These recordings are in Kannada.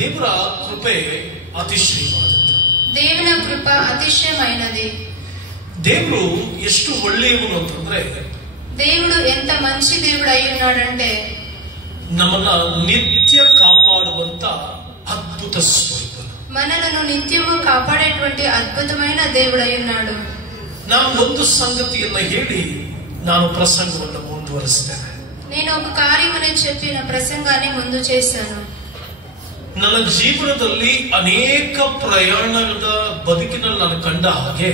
ದೇವರ ಕೃಪೆ ಅತಿಶಯವಾದದ್ದು. ದೇವನ ಕೃಪ ಅತಿಶಯమైనది. ದೇವರು ಎಷ್ಟು ಒಳ್ಳೆಯವನು ಅಂತಂದ್ರೆ, దేవుడు ఎంత మంచి దేవుడు అయి ఉన్నాడంటే ನಮ್ಮನ್ನ ನಿತ್ಯ ಕಾಪಾಡುವಂತ ಅದ್ಭುತ ಸ್ವರೂಪ, మనలను నిత్యము కాపాడేటువంటి అద్భుతమైన దేవుడు అయి ఉన్నాడు. ನಾನು ಒಂದು ಸಂಗತಿಯನ್ನ ಹೇಳಿ ನಾನು ಪ್ರಸಂಗವನ್ನು ಮುಂದುವರಿಸ್ತೇನೆ. నేను ఒక కార్యమని చెప్పి నా ప్రసంగాన్ని ముందు చేశాను. ನನ್ನ ಜೀವನದಲ್ಲಿ ಅನೇಕ ಪ್ರಯಾಣದ ಬದುಕಿನಲ್ಲಿ ನಾನು ಕಂಡ ಹಾಗೆ,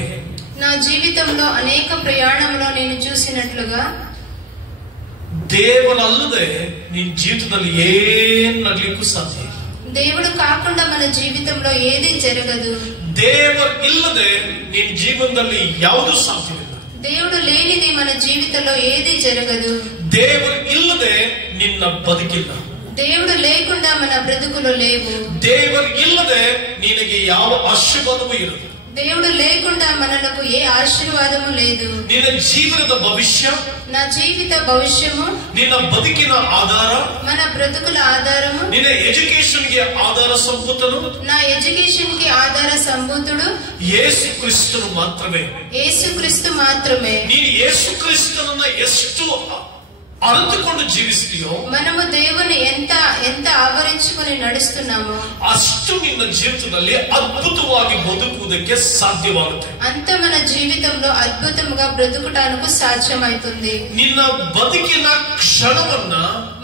నా జీవితంలో అనేక ప్రయాణంలో నేను చూసినట్లుగా, ದೇವರಲ್ಲದೆ ನಿನ್ನ ಜೀವಿತದಲ್ಲಿ ಏನ್ ನಡಲಿಕ್ಕೂ ಸಾಧ್ಯ ಇಲ್ಲ. దేవుడు కాకుండా మన జీవితంలో ఏది జరగదు. ದೇವರು ಇಲ್ಲದೆ ನಿನ್ನ ಜೀವನದಲ್ಲಿ ಯಾವುದು ಸಾಧ್ಯವಿಲ್ಲ. దేవుడు లేనిది మన జీవితంలో ఏది జరగదు. ದೇವರು ಇಲ್ಲದೆ ನಿನ್ನ ಬದುಕಿಲ್ಲ. దేవుడు లేకుండా మన బ్రతుకులు లేవు. ದೇವರು ಇಲ್ಲದೆ ನಿನಗೆ ಯಾವ ಆಶೀರ್ವಾದವೂ ಇರದು. దేవుడు లేకుండా మనలకు ఏ ఆశీర్వాదము లేదు. ನಿನ್ನ ಜೀವನದ ಭವಿಷ್ಯ, నా జీవిత భవిష్యము, ನಿನ್ನ ಬದುಕಿನ ಆಧಾರ, మన బ్రతుకుల ఆధారము, ನಿನ್ನ ಎಜುಕೇಶನ್ ಗೆ ಆಧಾರ ಸಂಪತ್ತನು, నా ఎడ్యుకేషన్ కి ఆధార సంబూతుడు ಯೇಸು ಕ್ರಿಸ್ತನು ಮಾತ್ರವೇ. యేసుక్రీస్తు మాత్రమే. ನೀನು ಯೇಸು ಕ್ರಿಸ್ತನನ್ನ ಎಷ್ಟು ಅರಿತುಕೊಂಡು ಜೀವಿಸ್ತೀಯೋ, మనము దేవుని ఎంత ఆవరించుకొని నడుస్తున్నామో ಅಷ್ಟು ನಿನ್ನ ಜೀವಿತದಲ್ಲಿ ಅದ್ಭುತವಾಗಿ ಬದುಕುವುದಕ್ಕೆ ಸಾಧ್ಯವಾಗುತ್ತೆ. అంత మన జీవితంలో అద్భుతముగా బ్రతుకుటానికి సాధ్యమవుతుంది. ನಿನ್ನ ಬದುಕಿನ ಕ್ಷಣವನ್ನ,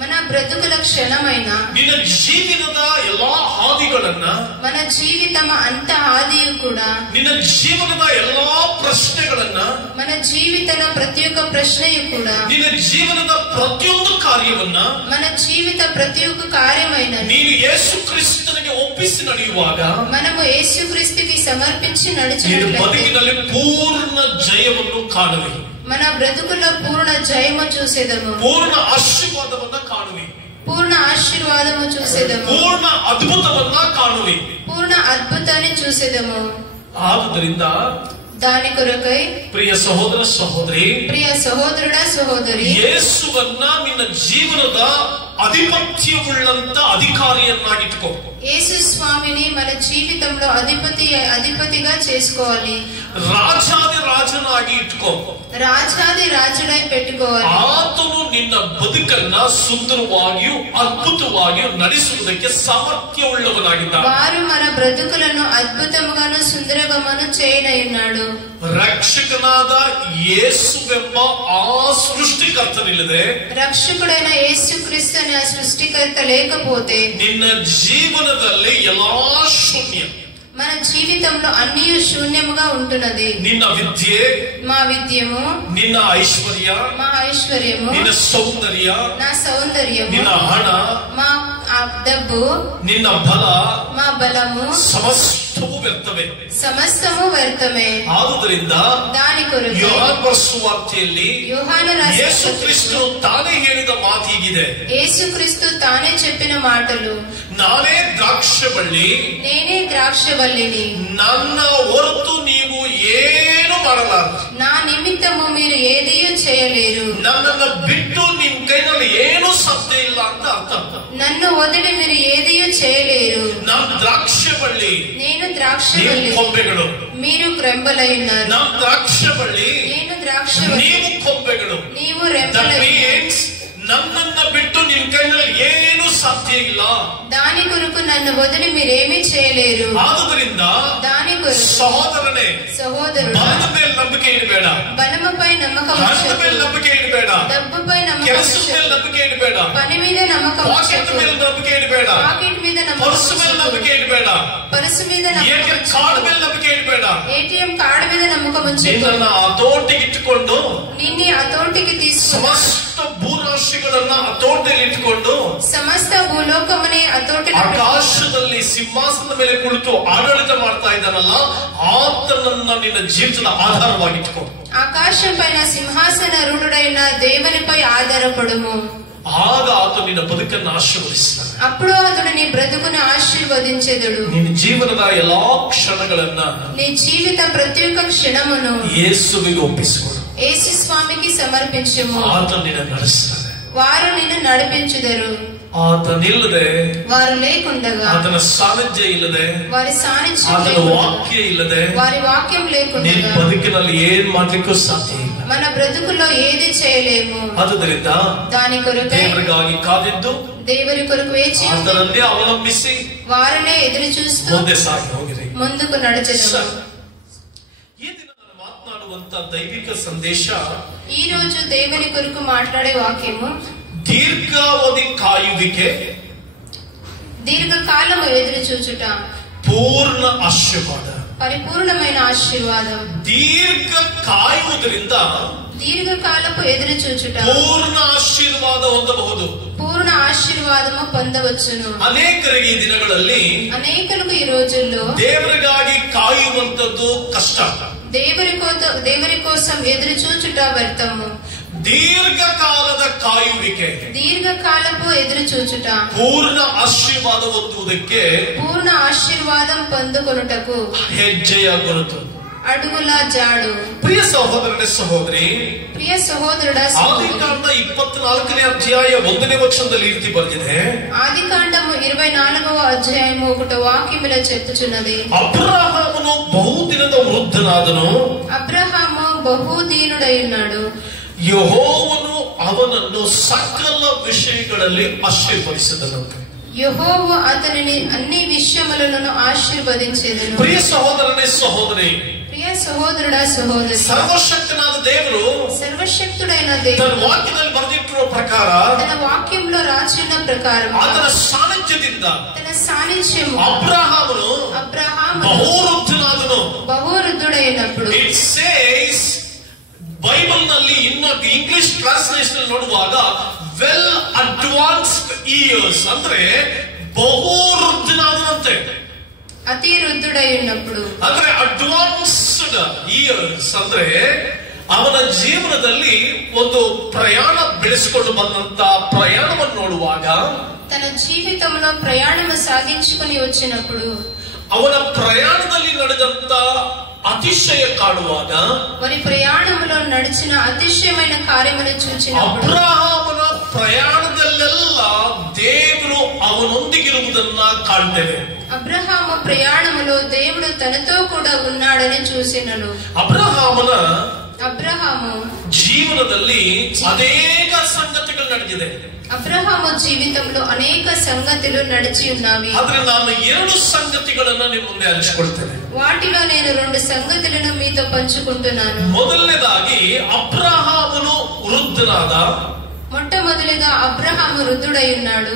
మన బ్రతుకుల క్షణమైన, ನಿನ್ನ ಜೀವನದ ಎಲ್ಲಾ ಹಾದಿಗಳನ್ನ, మన జీవితం అంత ఆదియు కూడా, ನಿನ್ನ ಜೀವನದ ಎಲ್ಲಾ ಪ್ರಶ್ನೆಗಳನ್ನ, మన జీవిತದ ప్రతి ఒక్క ప్రశ్నయు కూడా, ನಿನ್ನ ಜೀವನದ ಪ್ರತಿಯೊಂದು ಕಾರ್ಯವನ್ನ, మన జీవిత ప్రతి ఒక్క కార్యమైన ನೀನು ಯೇಸು ಕ್ರಿಸ್ತನಿಗೆ ಒಪ್ಪಿಸಿ ನಡೆಯುವಾಗ, మనము యేసుక్రీస్తుకి సమర్పించి ನಿನ್ನ నడిచినట్లయితే ಬದುಕಿನಲ್ಲಿ ಪೂರ್ಣ ಜಯವನ್ನು ಕಾಣುವೆ, మన బ్రతుకులో పూర్ణ జయము చూసేదము, ಪೂರ್ಣ ಆಶೀರ್ವಾದವನ್ನ ಕಾಣುವೆ, పూర్ణ ఆశీర్వాదము చూసేదము, ಪೂರ್ಣ ಅದ್ಭುತವನ್ನ ಕಾಣುವೆ. పూర్ణ అద్భుతాన్ని చూసేదము. ಆದುದರಿಂದ దాని కొరకై ಪ್ರಿಯ ಸಹೋದರ ಸಹೋದರಿ, ప్రియ సహోదరుడా సహోదరి, ಯೇಸುವನ್ನ ನಿನ್ನ ಜೀವನದ ಅಧಿಪತ್ಯವುಳ್ಳಂತ ಅಧಿಕಾರಿಯನ್ನಾಗಿಟ್ಕೋ. యేసు స్వామిని మన జీవితంలో అధిపతిగా చేసుకోవాలి. ರಾಜಾದಿ ರಾಜನಾಗಿ ಇಟ್ಕೋ. రాజాది రాజుడై పెట్టుకోవాలి. ಆತನು ನಿನ್ನ ಬದುಕನ್ನ ಸುಂದರವಾಗಿಯೂ ಅದ್ಭುತವಾಗಿಯೂ ನಡೆಸುವುದಕ್ಕೆ ಸಾಮರ್ಥ್ಯವುಳ್ಳವನಾಗಿದ್ದಾನೆ. వారు మన బ్రతుకులను అద్భుతముగాను సుందరగమను చేయనయ్యున్నాడు. ರಕ್ಷಕನಾದ ಯೇಸುವೆಂಬ ಆ ಸೃಷ್ಟಿಕರ್ತನಿಲ್ಲದೆ, రక్షకుడైన యేసుక్రీస్తు అనే ఆ సృష్టికర్త లేకపోతే ನಿನ್ನ ಜೀವನದಲ್ಲಿ ಎಲ್ಲಾ ಶೂನ್ಯ. మన జీవితంలో అన్ని శూన్యముగా ఉంటున్నది. ನಿನ್ನ ವಿದ್ಯೆ, మా విద్యము, ನಿನ್ನ ಐಶ್ವರ್ಯ, మా ఐశ్వర్యము, ನಿನ್ನ ಸೌಂದರ್ಯ, నా సౌందర్యము, ನಿನ್ನ ಹಣ, మా డబ్బు, ನಿನ್ನ ಬಲ, మా బలము ಸಮಸ್ತವೂ ವ್ಯರ್ಥವೇ. సమస్తము వ్యర్థమే. ಆದುದರಿಂದ దాని కొరకు ಯೋಹಾನ ಸುವಾರ್ತೆಯಲ್ಲಿ యోహాను ಯೇಸು రాసిన ಕ್ರಿಸ್ತನು ತಾನೇ ಹೇಳಿದ ಮಾತು ಹೀಗಿದೆ, యేసుక్రీస్తు తానే చెప్పిన మాటలు, ನಾನೇ ದ್ರಾಕ್ಷಬಳ್ಳಿ, నేనే ద్రాక్షవల్లిని, ನನ್ನ ಹೊರತು ನೀವು ಏನು ಮಾಡಲಾರದು, నా నిమిత్తము మీరు ఏదియూ చేయలేరు, ನನ್ನನ್ನು ಬಿಟ್ಟು ನಿಮ್ ಕೈನಲ್ಲಿ ಏನೂ ಸಾಧ್ಯ ಇಲ್ಲ ಅಂತ ಅರ್ಥ. నన్ను వదిలి మీరు ఏదియూ చేయలేరు. ನಮ್ ದ್ರಾಕ್ಷಬಳ್ಳಿ, నేను ನೀವು ద్రాక్షవల్లి, ಕೊಂಬೆಗಳು. మీరు రెమ్మలై ఉన్నారు. ನಮ್ ದ್ರಾಕ್ಷಬಳ್ಳಿ, నేను ద్రాక్షవల్లి, ನೀವು ಕೊಂಬೆಗಳು. నీవు That రెమ్మలై ఉన్నారు. means ನನ್ನನ್ನ ಬಿಟ್ಟು ನಿಮ್ ಕೈನಲ್ಲಿ ಏನು ಸಾಧ್ಯ ಇಲ್ಲ. దాని కొరకు నన్ను వదిలి మీరేమీ చేయలేరు. ಆದುದರಿಂದ దాని కొరకు ಸಹೋದರನೇ, సహోదరుడు, ಬಲದ ಮೇಲೆ ನಂಬಿಕೆ ಇಡಬೇಡ, బలముపై నమ్మకం ಹಣದ ಮೇಲೆ ఉంచకు, ನಂಬಿಕೆ ಇಡಬೇಡ, డబ్బుపై నమ్మకం ಕೆಲಸದ ಮೇಲೆ ఉంచకు, ನಂಬಿಕೆ ಇಡಬೇಡ, పని మీద నమ్మకం ಪಾಕೆಟ್ ఉంచకు, ಮೇಲೆ ನಂಬಿಕೆ ಇಡಬೇಡ, పాకెట్ మీద నమ్మకం ಪರ್ಸ್ ಮೇಲೆ ఉంచకు, ನಂಬಿಕೆ ಇಡಬೇಡ, పర్సు మీద నమ్మకం ATM ಕಾರ್ಡ್ ఉంచకు, ಮೇಲೆ ನಂಬಿಕೆ ಇಡಬೇಡ. ఏటీఎం కార్డు మీద నమ్మకం ఉంచకు. ನಿನ್ನನ್ನ ಹತೋಟಿಗೆ ಇಟ್ಟುಕೊಂಡು, నిన్ను అతోటికి తీసుకుని ಸಮಸ್ತ ಭೂರಾಶಿಗಳನ್ನ ಹತೋಟಿಯಲ್ಲಿ ಇಟ್ಟುಕೊಂಡು, సమస్త భూలోకముని అతోటిలో ಆಕಾಶದಲ್ಲಿ ಸಿಂಹಾಸನದ ಮೇಲೆ ಕುಳಿತು ಆಡಳಿತ ಮಾಡ್ತಾ ಇದ್ದಾನಲ್ಲ, ಆತನನ್ನ ನಿನ್ನ ಜೀವಿತದ ಆಧಾರವಾಗಿಟ್ಕೋ. ఆకాశం పైన సింహాసన రూఢుడైన దేవునిపై ఆధారపడుము. ಆಗ ಆತ ನಿನ್ನ ಬದುಕನ್ನು ಆಶೀರ್ವದಿಸ್ತಾನೆ. అప్పుడు అతడు నీ బ్రతుకును ఆశీర్వదించెదడు. ನಿನ್ನ ಜೀವನದ ಎಲ್ಲಾ ಕ್ಷಣಗಳನ್ನ నీ జీవిత ప్రతి ఒక్క క్షణమును ಯೇಸುವಿಗೆ ಒಪ್ಪಿಸಿಕೊಡು. యేసు స్వామికి సమర్పించుము. ಆತ ನಿನ್ನ ನಡೆಸ್ತಾನೆ. వారు నిన్ను నడిపించుదరు. ಆತನಿಲ್ಲದೆ, వారు లేకుండగా, ಆತನ ಸಾನ್ನಿಧ್ಯ ಇಲ್ಲದೆ, వారి సాన్నిధ్యం ಆತನ లేకుండగా, ವಾಕ್ಯ ಇಲ್ಲದೆ వారి వాక్యం ನಿನ್ನ లేకుండగా ಬದುಕಿನಲ್ಲಿ ಏನ್ ಮಾಡ್ಲಿಕ್ಕೂ ಸಾಧ್ಯ ಇಲ್ಲ. మన బ్రతుకులో ఏది చేయలేము. ಆದುದರಿಂದ దాని కొరకై ದೇವರಿಗಾಗಿ ಕಾದಿದ್ದು, దేవుని కొరకు వేచి ఉండి, ಆತನನ್ನೇ ಅವಲಂಬಿಸಿ వారినే ఎదురు చూస్తూ ಮುಂದೆ ಸಾಗಿ ಹೋಗಿರಿ. ముందుకు నడిచెదము. ಈ ದಿನ ನಾನು ಮಾತನಾಡುವಂತ ದೈವಿಕ ಸಂದೇಶ, ఈ రోజు దేవుని కొరకు మాట్లాడే వాక్యము ದೀರ್ಘಾವಧಿ ಕಾಯುವಿಕೆ, దీర్ఘకాలము ఎదురు చూచుట, ಪೂರ್ಣ ಆಶೀರ್ವಾದ. పరిపూర్ణమైన ఆశీర్వాదం. ದೀರ್ಘ ಕಾಯುವುದರಿಂದ దీర్ఘకాలపు ఎదురు చూచుట ಪೂರ್ಣ ಆಶೀರ್ವಾದ ಹೊಂದಬಹುದು. పూర్ణ ఆశీర్వాదము పొందవచ్చును. ಅನೇಕರಿಗೆ ಈ ದಿನಗಳಲ್ಲಿ అనేకులకు ఈ రోజుల్లో ದೇವರಿಗಾಗಿ ಕಾಯುವಂತದ್ದು ಕಷ್ಟ. దేవుని కోసం ఎదురు చూచుట వ్యర్థము. ದೀರ್ಘಕಾಲದ ಕಾಯುವಿಕೆ, దీర్ఘకాలపు ఎదురు చూచుట ಪೂರ್ಣ ಆಶೀರ್ವಾದ ಹೊಂದುವುದಕ್ಕೆ పూర్ణ ఆశీర్వాదం పొందుకొనుటకు ಹೆಜ್ಜೆಯ ಗುರುತು. అడుగుల జాడు. ಪ್ರಿಯ ಸಹೋದರನೇ ಸಹೋದರಿ, ప్రియ సహోదరుడా, ಆದಿಕಾಂಡ 24ನೇ ಅಧ್ಯಾಯ 1ನೇ ವಚನದಲ್ಲಿ ಈ ರೀತಿ ಬರೆದಿದೆ. ఆదికాండము 24వ అధ్యాయము 1వ వాక్యములో చెప్పుచున్నది, ಅಬ್ರಹಾಮನು ಬಹುದಿನದ ವೃದ್ಧನಾದನು, అబ్రహాము బహుదీనుడై ఉన్నాడు, ಯೆಹೋವನು ಅವನನ್ನು ಸಕಲ ವಿಷಯಗಳಲ್ಲಿ ಆಶೀರ್ವದಿಸಿದನು. యెహోవా అతనిని అన్ని విషయములను ఆశీర్వదించెదను. ಪ್ರಿಯ ಸಹೋದರನೇ ಸಹೋದರಿ, ప్రియ సహోదరుడా, సహోదరి, ಸರ್ವಶಕ್ತನಾದ ದೇವರು సర్వశక్తుడైన ತನ್ನ దేవుడు ವಾಕ್ಯದಲ್ಲಿ ಬರೆದಿಟ್ಟಿರುವ ಪ್ರಕಾರ తన వాక్యంలో రాసిన ప్రకారం ಆತನ ಸಾನ್ನಿಧ್ಯದಿಂದ తన సాన్నిధ్యము ಅಬ್ರಹಾಮನು అబ్రహాము ಬಹುವೃದ್ಧನಾದನು. బహువృద్ధుడైనప్పుడు, ಇಟ್ ಸೇಸ್, ಬೈಬಲ್ ನಲ್ಲಿ ಇಂಗ್ಲಿಷ್ ಟ್ರಾನ್ಸ್ಲೇಷನ್ ನೋಡುವಾಗ ವೆಲ್ ಅಡ್ವಾನ್ಸ್ಡ್ ಇಯರ್ಸ್ ಅಂದ್ರೆ ಬಹುವೃದ್ಧನಾದನಂತೆ. అతి వృద్ధుడై ఉన్నప్పుడు ಅಂದ್ರೆ ಅಡ್ವಾನ್ಸ್ಡ್ ಇಯರ್ಸ್ ಅಂದ್ರೆ ಅವನ ಜೀವನದಲ್ಲಿ ಒಂದು ಪ್ರಯಾಣ ಬೆಳೆಸಿಕೊಂಡು ಬಂದಂತ ಪ್ರಯಾಣವನ್ನು ನೋಡುವಾಗ, తన జీవితంలో ప్రయాణము సాగించుకుని వచ్చినప్పుడు, ಅವನ ಪ್ರಯಾಣದಲ್ಲಿ ನಡೆದಂತ ಅತಿಶಯ ಕಾಣುವಾಗ, వారి ప్రయాణములో నడిచిన అతిశయమైన కార్యమును చూచినప్పుడు, ಅಬ್ರಹಾಮನ ಪ್ರಯಾಣದಲ್ಲೆಲ್ಲ ದೇವರು ಅವನೊಂದಿಗಿರುವುದನ್ನ ಕಾಣ್ತೇವೆ. అబ్రహాము ప్రయాణములో దేవుడు తనతో కూడా ఉన్నాడని చూసినను. అబ్రహాము ಜೀವನದಲ್ಲಿ ಅನೇಕ ಸಂಗತಿಗಳು ನಡೆದಿದೆ. అబ్రహాము జీవితంలో అనేక సంగతులు నడిచి ఉన్నవి. ಆದ್ರೆ ನಾನು 2 ಸಂಗತಿಗಳನ್ನು ನಿಮ್ಮ ಮುಂದೆ ಹಂಚಿಕೊಳ್ತೇನೆ. వాటిలో నేను 2 సంగతులను మీతో పంచుకుంటున్నాను. ಮೊದಲನೇದಾಗಿ ಅಬ್ರಹಾಮನು ವೃದ್ಧನಾದ, మొట్టమొదటిగా అబ్రహాము వృద్ధుడై ఉన్నాడు.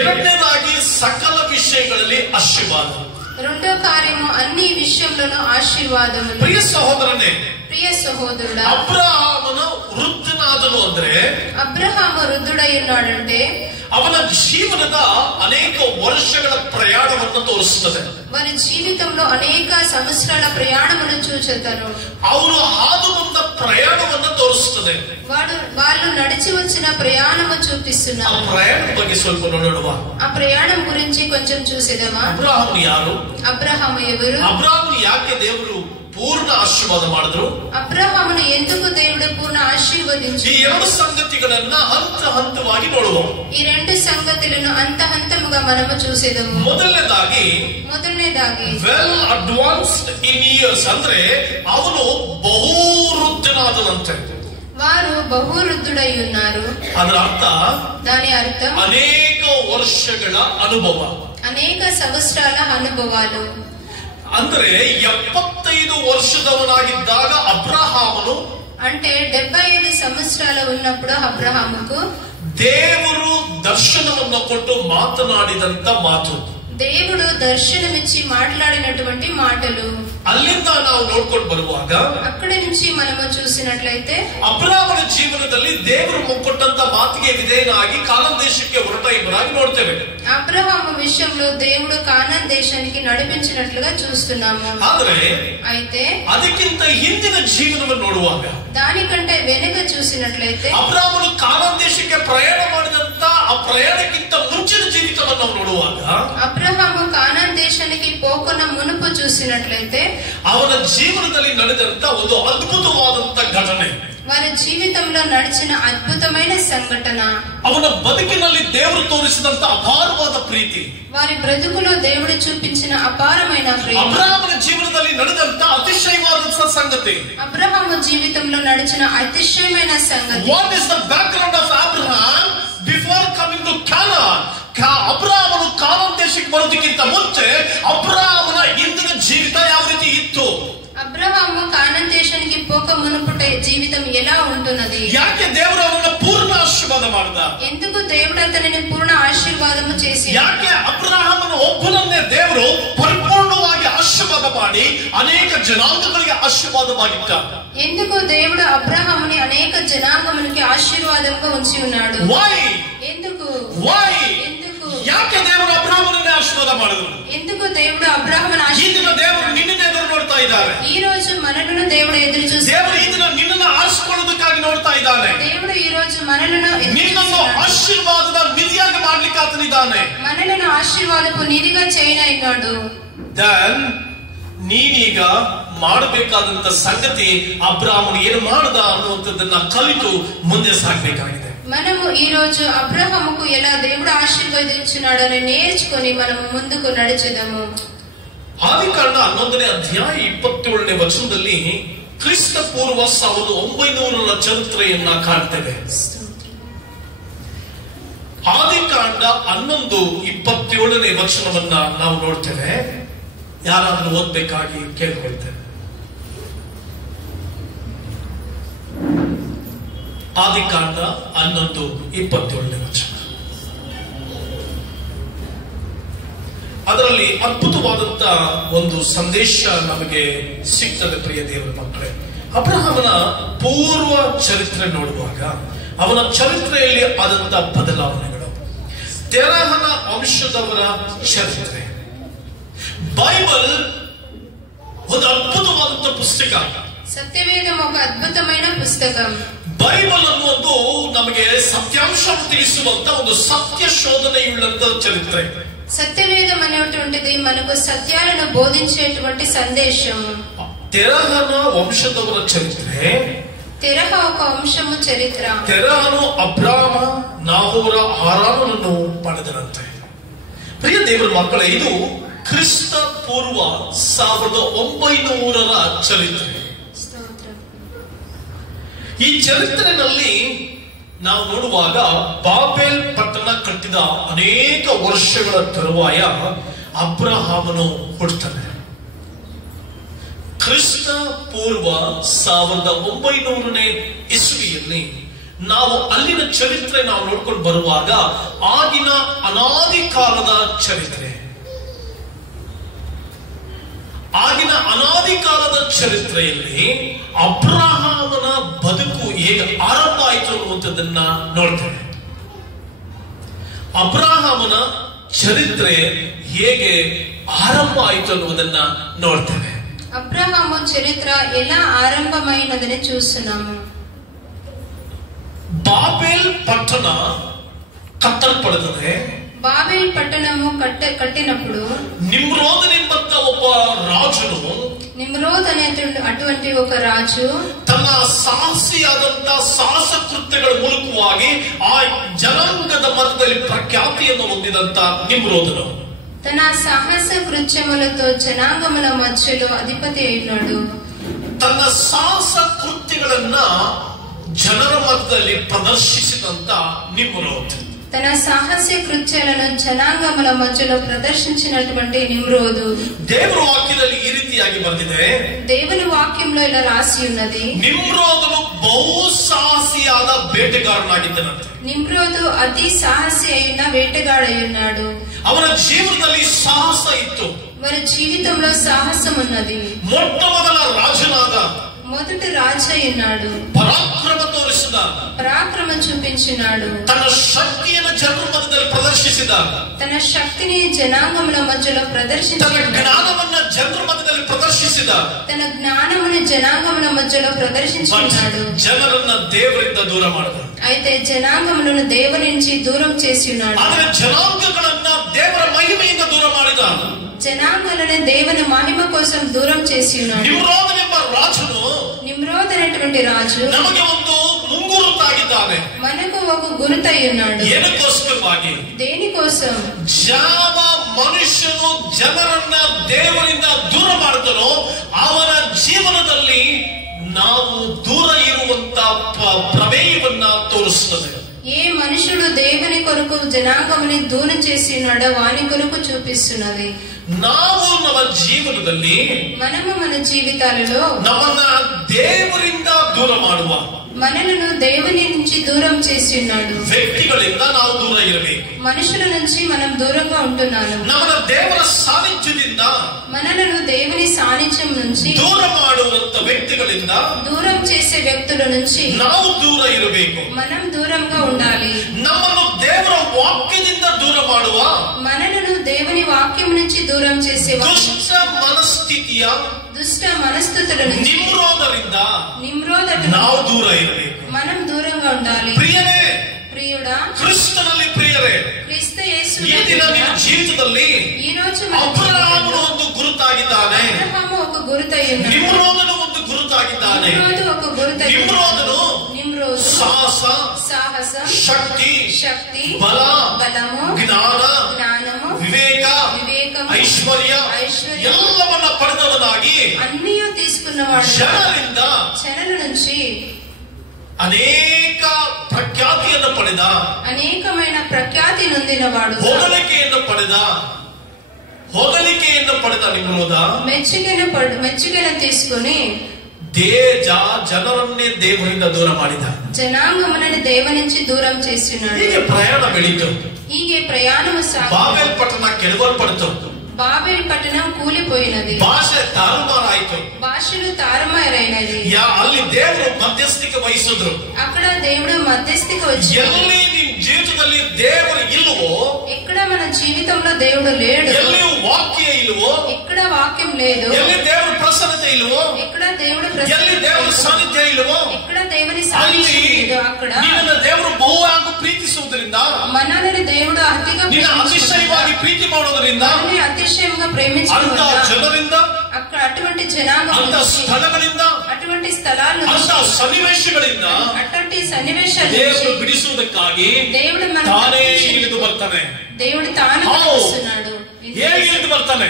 ಎರಡನೇದಾಗಿ ಸಕಲ ವಿಷಯಗಳಲ್ಲಿ ಆಶೀರ್ವಾದ. రెండో కార్యము అన్ని విషయంలోనూ ఆశీర్వాదములు. ಪ್ರಿಯ ಸಹೋದರನೇ, ప్రియ సహోదరుడా, ಅಬ್ರಹಾಮನು ವೃದ್ಧನಾದನು ಅಂದ್ರೆ, అబ్రహాము వృద్ధుడై ఉన్నాడంటే ಅವನ ಜೀವನದ ಅನೇಕ ವರ್ಷಗಳ ಪ್ರಯಾಣವನ್ನು ತೋರಿಸುತ್ತದೆ. వారి జీవితంలో అనేక సంవత్సరాల ప్రయాణమును చూచెదను. ಅವರು ಹಾದು ಬಂದ ಪ್ರಯಾಣವನ್ನು ತೋರಿಸುತ್ತದೆ. వాళ్ళు నడిచి వచ్చిన ప్రయాణము చూపిస్తున్నారు. ಆ ಪ್ರಯಾಣದ ಬಗ್ಗೆ ಸ್ವಲ್ಪ ನೋಡೋಣ. ఆ ప్రయాణం గురించి కొంచెం చూసేదమా? ಅಬ್ರಹಾಮ್ ಯಾರು? అబ్రహాము ఎవరు? ಅಬ್ರಹಾಮ್ ಯಾಕೆ ದೇವರು ಪೂರ್ಣ ಆಶೀರ್ವಾದ ಮಾಡಿದ್ರು? అబ్రహామును ఎందుకు దేవుడు పూర్ణ ಈ ఆశీర్వదించాడు? 2 ಸಂಗತಿಗಳನ್ನ ಹಂತ ಹಂತವಾಗಿ ನೋಡುವ. ఈ 2 సంగతులను హంతముగా మనము చూసేదము. ಮೊದಲನೇದಾಗಿ ವೆಲ್ ಅಡ್ವಾನ್ಸ್ಡ್ ಇನ್ ಇಯರ್ಸ್ ಅಂದ್ರೆ ಅವನು ಬಹುವೃದ್ಧನಾದನಂತೆ. వారు బహువృద్ధుడై ఉన్నారు. ಅದರ ಅರ್ಥ, దాని అర్థం ಅನೇಕ ವರ್ಷಗಳ ಅನುಭವ, అనేక సంవత్సరాల అనుభవాలు. ಅಂದ್ರೆ 75 ವರ್ಷದವನಾಗಿದ್ದಾಗ ಅಬ್ರಹಾಮನು, అంటే 75 సంవత్సరాలు ఉన్నప్పుడు ಅಬ್ರಹಾಮುకు ದೇವರು ದರ್ಶನವನ್ನು ಕೊಟ್ಟು ಮಾತನಾಡಿದಂತ ಮಾತು, దేవుడు దర్శనమిచ్చి మాట్లాడినటువంటి మాటలు. ಅಲ್ಲಿಂದ ನಾವು ನೋಡ್ಕೊಂಡು ಬರುವಾಗ అక్కడి నుంచి మనము చూసినట్లయితే ಅಬ್ರಹಾಮನ ಜೀವನದಲ್ಲಿ ದೇವರು ಕೊಟ್ಟಂತ ಮಾತಿಗೆ ವಿಧೇಯನಾಗಿ ಕಾನಾನ್ ದೇಶಕ್ಕೆ ಹೊರಟ ಇಬ್ಬರಾಗಿ ನೋಡ್ತೇವೆ. అబ్రహాము విషయంలో దేవుడు కానాన్ దేశానికి నడిపించినట్లుగా చూస్తున్నాము. అయితే ಅದಕ್ಕಿಂತ ಹಿಂದಿನ ಜೀವನವನ್ನು ನೋಡುವಾಗ, దానికంటే వెనుక చూసినట్లయితే ಅಬ್ರಹಾಮನು ಕಾನಾನ್ ದೇಶಕ್ಕೆ ಪ್ರಯಾಣ ಮಾಡಿದಂತ ಆ ಪ್ರಯಾಣಕ್ಕಿಂತ ಮುಂಚಿನ ಜೀವಿತವನ್ನು ನಾವು ನೋಡುವಾಗ, అబ్రహాము కానాన్ దేశానికి పోకున్న మునుపు చూసినట్లయితే ಅವನ ಜೀವನದಲ್ಲಿ ನಡೆದಂತ ಒಂದು ಅದ್ಭುತವಾದಂತ ಘಟನೆ, వారి జీవితంలో నడిచిన అద్భుతమైన సంఘటన, ಅವನ ಬದುಕಿನಲ್ಲಿ ದೇವರು ತೋರಿಸಿದಂತ ಅಪಾರವಾದ ಪ್ರೀತಿ, వారి బ్రతుకులో దేవుడు చూపించిన అపారమైన ప్రేమ, ಅಬ್ರಹಾಮನ ಜೀವನದಲ್ಲಿ ನಡೆದಂತ ಅತಿಶಯವಾದ ಸಂಗತಿ. అబ్రహాము జీవితంలో నడిచిన అతిశయమైన సంగతి. What is the background of Abraham before coming to Canaan? ಅಬ್ರಹಾಮನು ಕಾನಾನ್ ದೇಶಕ್ಕೆ ಬರೋದಕ್ಕಿಂತ ಮುಂಚೆ ಅಬ್ರಹಾಮನ ಹಿಂದಿನ ಜೀವಿತ ಯಾವ ರೀತಿ ಇತ್ತು? అబ్రహాము కానాన్ దేశానికి పోక మునుపుట జీవితం ఎలా ఉంటున్నది? ಯಾಕೆ ದೇವರು ಅವನನ್ನು ಪೂರ್ಣ ಆಶೀರ್ವಾದ ಮಾಡಿದ? ఎందుకు దేవుడు అతనిని పూర్ణ ఆశీర్వాదము చేసి? ಯಾಕೆ ಅಬ್ರಹಾಮನ ಒಬ್ಬನನ್ನೇ ದೇವರು ಪರಿಪೂರ್ಣವಾಗಿ ಆಶೀರ್ವಾದ ಮಾಡಿ ಅನೇಕ ಜನಾಂಗಗಳಿಗೆ ಆಶೀರ್ವಾದವಾಗಿಟ್ಟ? ఎందుకు దేవుడు అబ్రహాముని అనేక జనాంగమునికి ఆశీర్వాదంగా ఉంచి ఉన్నాడు? Why? ఎందుకు? Why? ఎందుకు? ಯಾಕೆ ದೇವರು ಅಬ್ರಹಾಮನನ್ನೇ ಆಶೀರ್ವಾದ ಮಾಡಿದ್ರು? ఎందుకు దేవుడు అబ్రహాముని ಈ ದಿನ ದೇವರು ನಿನ್ನನ್ನು ಎದುರು ನೋಡ್ತಾ ಇದ್ದಾರೆ. ఈ రోజు మనలను దేవుడు ఎదురు చూస్తున్నాడు. ದೇವರು ಈ ದಿನ ನಿನ್ನನ್ನು ಆರಿಸಿಕೊಳ್ಳೋದಕ್ಕಾಗಿ ನೋಡ್ತಾ ಇದ್ದಾನೆ. దేవుడు ఈ రోజు మనలను ನಿನ್ನನ್ನು ಆಶೀರ್ವಾದದ ನಿಧಿಯಾಗಿ ಮಾಡ್ಲಿಕ್ಕೆ ಆತನಿದ್ದಾನೆ. మనలను ఆశీర్వాదపు నిధిగా చేయనైనాడు. ದೆನ್ ನೀನೀಗ ಮಾಡಬೇಕಾದಂತ ಸಂಗತಿ ಅಬ್ರಹಾಮನು ಏನು ಮಾಡದ ಅನ್ನುವಂಥದ್ದನ್ನ ಕಲಿತು ಮುಂದೆ ಸಾಗಬೇಕಾಗಿದೆ. మనము ఈ రోజు అబ్రహాముకు ఎలా దేవుడు ఆశీర్వదించున్నాడని నేర్చుకొని మనము ముందుకు నడిచెదము. ಆದಿಕಾಂಡ 11ನೇ ಅಧ್ಯಾಯ 27ನೇ ವಚನದಲ್ಲಿ ಕ್ರಿಸ್ತ ಪೂರ್ವ 1900ರ ಚರಿತ್ರೆಯನ್ನ ಕಾಣ್ತೇವೆ. ಆದಿಕಾಂಡ 11:27ನೇ ವಚನವನ್ನ ನಾವು ನೋಡ್ತೇವೆ. ಯಾರಾದ್ರೂ ಓದ್ಬೇಕಾಗಿ ಕೇಳ್ಕೊಳ್ತೇವೆ. ಆದಿಕಾಂಡ 11:27ನೇ ವಚನ. ಅದರಲ್ಲಿ ಅದ್ಭುತವಾದಂತ ಒಂದು ಸಂದೇಶ ನಮಗೆ ಸಿಗ್ತದೆ. ಪ್ರಿಯ ದೇವರ ಮಕ್ಕಳೇ, ಅಬ್ರಹಾಮನ ಪೂರ್ವ ಚರಿತ್ರೆ ನೋಡುವಾಗ ಅವನ ಚರಿತ್ರೆಯಲ್ಲಿ ಆದಂತ ಬದಲಾವಣೆಗಳು, ತೆರಹನ ವಂಶದವರ ಚರಿತ್ರೆ. ಬೈಬಲ್ ಒಂದು ಅದ್ಭುತವಾದಂತ ಪುಸ್ತಕ. సత్యవేదం ఒక అద్భుతమైన పుస్తకం. ಬೈಬಲ್ ಅನ್ನುವುದು ನಮಗೆ ಸತ್ಯಾಂಶ ತಿಳಿಸುವಂತ ಒಂದು ಸತ್ಯ ಶೋಧನೆಯುಳ್ಳಂತ ಚರಿತ್ರೆ. సత్యవేదం అనేటువంటిది మనకు సత్యాలను బోధించేటువంటి సందేశం. ತೆರಹನ ವಂಶದವರ ಚರಿತ್ರೆ. తెరహ ఒక వంశము చరిత్ర. ತೆರಹನು ಅಬ್ರಾಮ, ನಾಹೋರ, ಹಾರಾನನ್ನು ಪಡೆದರಂತೆ. ಪ್ರಿಯ ದೇವರ ಮಕ್ಕಳೇ, ಇದು ಕ್ರಿಸ್ತ ಪೂರ್ವ 1900ರ ಚರಿತ್ರೆ. ಈ ಚರಿತ್ರೆಯಲ್ಲಿ ನಾವು ನೋಡುವಾಗ ಬಾಬೆಲ್ ಪಟ್ಟಣ ಕಟ್ಟಿದ ಅನೇಕ ವರ್ಷಗಳ ತರುವಾಯ ಅಬ್ರಹಾಮನು ಹುಟ್ಟುತ್ತಾನೆ. ಕ್ರಿಸ್ತ ಪೂರ್ವ 1900ನೇ ಇಸ್ವಿಯಲ್ಲಿ ನಾವು ಅಲ್ಲಿನ ಚರಿತ್ರೆ ನಾವು ನೋಡ್ಕೊಂಡು ಬರುವಾಗ ಆಗಿನ ಅನಾದಿ ಕಾಲದ ಚರಿತ್ರೆ, ಆಗಿನ ಅನಾದಿ ಕಾಲದ ಚರಿತ್ರೆಯಲ್ಲಿ ಅಬ್ರಹಾಮನ ಬದುಕು ಹೇಗೆ ಆರಂಭ ಆಯಿತು ಅನ್ನುವಂಥದ್ದನ್ನ ನೋಡ್ತೇವೆ. ಅಬ್ರಹಾಮನ ಚರಿತ್ರೆ ಹೇಗೆ ಆರಂಭ ಆಯಿತು ಅನ್ನುವುದನ್ನ ನೋಡ್ತೇವೆ. అబ్రహాము చరిత్ర ఎలా ఆరంభమైనదని చూస్తున్నాము. ಬಾಬೆಲ್ ಪಟ್ಟಣ ಕಟ್ಟಲ್ಪಡುತ್ತದೆ. బాబెల్ పట్టణము కట్టినప్పుడు ನಿಮ್ರೋದನೆಂಬಂತ ಒಬ್ಬ ರಾಜನು, నిమ్రోద్ అనే అటువంటి ఒక రాజు ತನ್ನ ಸಾಹಸಿಯಾದಂತ ಸಾಹಸ ಕೃತ್ಯಗಳ ಮೂಲಕವಾಗಿ ಆ ಜನಾಂಗದ ಮಧ್ಯದಲ್ಲಿ ಪ್ರಖ್ಯಾತಿಯನ್ನು ಹೊಂದಿದಂತ ನಿಮ್ರೋದನು తన సాహస కృత్యములతో జనాంగముల మధ్యలో అధిపతి అయినాడు. ತನ್ನ ಸಾಹಸ ಕೃತ್ಯಗಳನ್ನ ಜನರ ಮಧ್ಯದಲ್ಲಿ ಪ್ರದರ್ಶಿಸಿದಂತ ನಿಮ್ರೋದ್, తన సాహస్య కృత్యాలను జనాంగముల మధ్యలో ప్రదర్శించినటువంటి నిమ్రోదు. ದೇವರ ವಾಕ್ಯದಲ್ಲಿ ಈ ರೀತಿಯಾಗಿ ಬಂದಿದೆ. దేవుని వాక్యంలో ఇలా రాసి ఉన్నది, ನಿಮ್ರೋದನು ಬಹು ಸಾಹಸಿಯಾದ ಬೇಟೆಗಾರನಾಗಿದ್ದನಂತೆ. నిమ్రోదు అతి సాహసి అయిన వేటగాడై ఉన్నాడు. ಅವನ ಜೀವನದಲ್ಲಿ ಸಾಹಸ ಇತ್ತು. వారి జీవితంలో సాహసం ఉన్నది. ಮೊಟ್ಟ ಮೊದಲ ರಾಜನಾದ, మొదటి రాజు అయినాడు. ಪರಾಕ್ರಮ ತೋರಿಸಿದ, పరాక్రమ చూపించినాడు. ತನ್ನ ಶಕ್ತಿಯನ್ನು ಜನರ ಮಧ್ಯದಲ್ಲಿ ಪ್ರದರ್ಶಿಸಿದ, తన శక్తిని జనాంగముల మధ్యలో ತನ್ನ ప్రదర్శించాడు. ಜ್ಞಾನವನ್ನ ಜನರ ಮಧ್ಯದಲ್ಲಿ ಪ್ರದರ್ಶಿಸಿದ, తన జ్ఞానముని జనాంగముల మధ్యలో ప్రదర్శించున్నాడు. ಜನರನ್ನ ದೇವರಿಂದ ದೂರ ಮಾಡಿದ. అయితే జనాంగములను దేవుని నుంచి దూరం చేసి ఉన్నాడు. ಆದರೆ ಜನಾಂಗಗಳನ್ನ ದೇವರ ಮಹಿಮೆಯಿಂದ ದೂರ ಮಾಡಿದ. జనాంగాలను దేవుని మహిమ కోసం దూరం చేసి ఉన్నాడు. ನಿಮ್ರೋದನೆಂಬ ರಾಜನು నిమ్రోద్ అనేటువంటి రాజు ನಮಗೆ ಒಂದು ಮುಂಗುರುತಾಗಿದ್ದಾನೆ. మనకు ఒక గురుతై ఉన్నాడు. ಏನಕ್ಕೋಸ್ಕರವಾಗಿ? దేనికోసం? ಯಾವ ಮನುಷ್ಯನು ಜನರನ್ನ ದೇವರಿಂದ ದೂರ ಮಾಡ್ತಾನೋ ಅವನ ಜೀವನದಲ್ಲಿ ನಾವು ದೂರ ಇರುವಂತ ಪ್ರಮೇಯವನ್ನ ತೋರಿಸ್ತದೆ. ఏ మనుషుడు దేవుని కొరకు జనాంగముని దూరం చేసి ఉన్నాడో వాని కొరకు చూపిస్తున్నది. ನಾವು ನಮ್ಮ ಜೀವನದಲ್ಲಿ మనము మన జీవితాలలో ನಮ್ಮನ್ನ ದೇವರಿಂದ ದೂರ ಮಾಡುವ మనలను దేవుని నుంచి దూరం చేసి ఉన్నాడు. ವ್ಯಕ್ತಿಗಳಿಂದ ನಾವು ದೂರ ಇರಬೇಕು. మనుషుల నుంచి మనం దూరంగా ఉంటున్నాము. ನಮ್ಮನ್ನ ದೇವರ ಸಾನ್ನಿಧ್ಯದಿಂದ మనలను దేవుని సాన్నిధ్యం నుంచి ದೂರ ಮಾಡುವಂತ ವ್ಯಕ್ತಿಗಳಿಂದ దూరం చేసే వ్యక్తుల నుంచి ನಾವು ದೂರ ಇರಬೇಕು. మనం దూరంగా ఉండాలి. ನಮ್ಮನ್ನು ದೇವರ ವಾಕ್ಯದಿಂದ ದೂರ ಮಾಡುವ మనలను దేవుని వాక్యం నుంచి దూరం చేసే ದುಷ್ಟ ಮನಸ್ಥಿತಿಯ దుష్ట మనస్థితుల నుంచి ನಿಮ್ರೋದ ನಾವು ದೂರ ಇರಬೇಕು. మనం దూరంగా ఉండాలి. ಪ್ರಿಯರೇ, ప్రియుడా, ಕ್ರಿಸ್ತನಲ್ಲಿ ಪ್ರಿಯರೇ, క్రీస్తు యేసు ಈ ದಿನ ನಿಮ್ಮ ಜೀವಿತದಲ್ಲಿ ఈ రోజు ಅಬ್ರಹಾಮನು ಒಂದು ಗುರುತಾಗಿದ್ದಾನೆ. ಅಬ್ರಹಾము ఒక గురుతై ఉన్నాడు. ನಿಮ್ರೋದನು ಒಂದು ಗುರುತಾಗಿದ್ದಾನೆ. నిమ్రోదు ఒక గురుతై. ನಿಮ್ರೋದನು ಸಾಹಸ, ಶಕ್ತಿ, ಬಲము, ಜ್ಞಾನము, ವಿವೇಕము, ಐಶ್ವರ್ಯము ಎಲ್ಲವನ್ನ ಪಡೆದವನಾಗಿ అన్నీయు తీసుకున్నవాడు. ಜನರ నుంచి ಅನೇಕ ಪ್ರಖ್ಯಾತಿಯನ್ನು ಪಡೆದ, ಅನೇಕమైన ಪ್ರಖ್ಯಾತಿ ನೊಂದಿನವಾడు. ಹೊಗಳಿಕೆಯನ್ನು ಪಡೆದ ನಿಮ್ರೋದ ಮೆಚ್ಚುಗೆಯನ್ನು తీసుకొని ಜನರನ್ನೇ ದೇವರಿಂದ ದೂರ ಮಾಡಿದ. జనాంగములను దేవ నుంచి దూరం చేస్తున్నాడు. ಹೀಗೆ ಪ್ರಯಾಣ ಬೆಳೀತು. ಹೀಗೆ ಪ್ರಯಾಣವು ಸಾಗಿ ಬಾಬೆಲ್ ಪಟ್ಟಣ ಕೆಡವಲ್ಪಡ್ತು. బాబెల్ పట్టణం కూలిపోయినది. ಭಾಷೆ ತಾರುಮಾರಾಯಿತು. భాషలు తారుమారైనది. ಅಲ್ಲಿ ದೇವರು ಮಧ್ಯಸ್ಥಿಕೆ ವಹಿಸಿದ್ರು. అక్కడ దేవుడు మధ్యస్థిక వచ్చి ಎಲ್ಲಿ ನಿಮ್ ಜೀವಿತದಲ್ಲಿ ದೇವರು ಇಲ್ವೋ, ఎక్కడ మన జీవితంలో దేవుడు లేడు, ಎಲ್ಲಿ ವಾಕ್ಯ ಇಲ್ವೋ, ఎక్కడ వాక్యం లేదు, ಎಲ್ಲಿ ದೇವರ ಪ್ರಸನ್ನತೆ ಇಲ್ವೋ, ఎక్కడ దేవుడు ಎಲ್ಲಿ ದೇವರ ಸಾನ್ನಿಧ್ಯ ಇಲ್ವೋ, ఎక్కడ దేవుని సాన్నిధ్యం లేదు, అక్కడ ನಿನ್ನ ದೇವರು ಬಹುವಾಗಿ ಪ್ರೀತಿಸುವುದರಿಂದ, మనల్ని దేవుడు అతిగా ಅತಿಶಯವಾಗಿ ಪ್ರೀತಿ ಮಾಡೋದರಿಂದ, అతిశయంగా ప్రేమించడం ಜನರಿಂದ, అక్కడ అటువంటి జనాంగం, ಸ್ಥಳಗಳಿಂದ, అటువంటి స్థలాలు, ಸನ್ನಿವೇಶಗಳಿಂದ, అటువంటి సన్నివేశాలు ದೇವರು ಬಿಡಿಸುವುದಕ್ಕಾಗಿ దేవుడు ತಾನೇ ಇಳಿದು ಬರ್ತಾನೆ. దేవుడు తాను వస్తున్నాడు. ಹೇಗೆ ಇಳಿದು ಬರ್ತಾನೆ?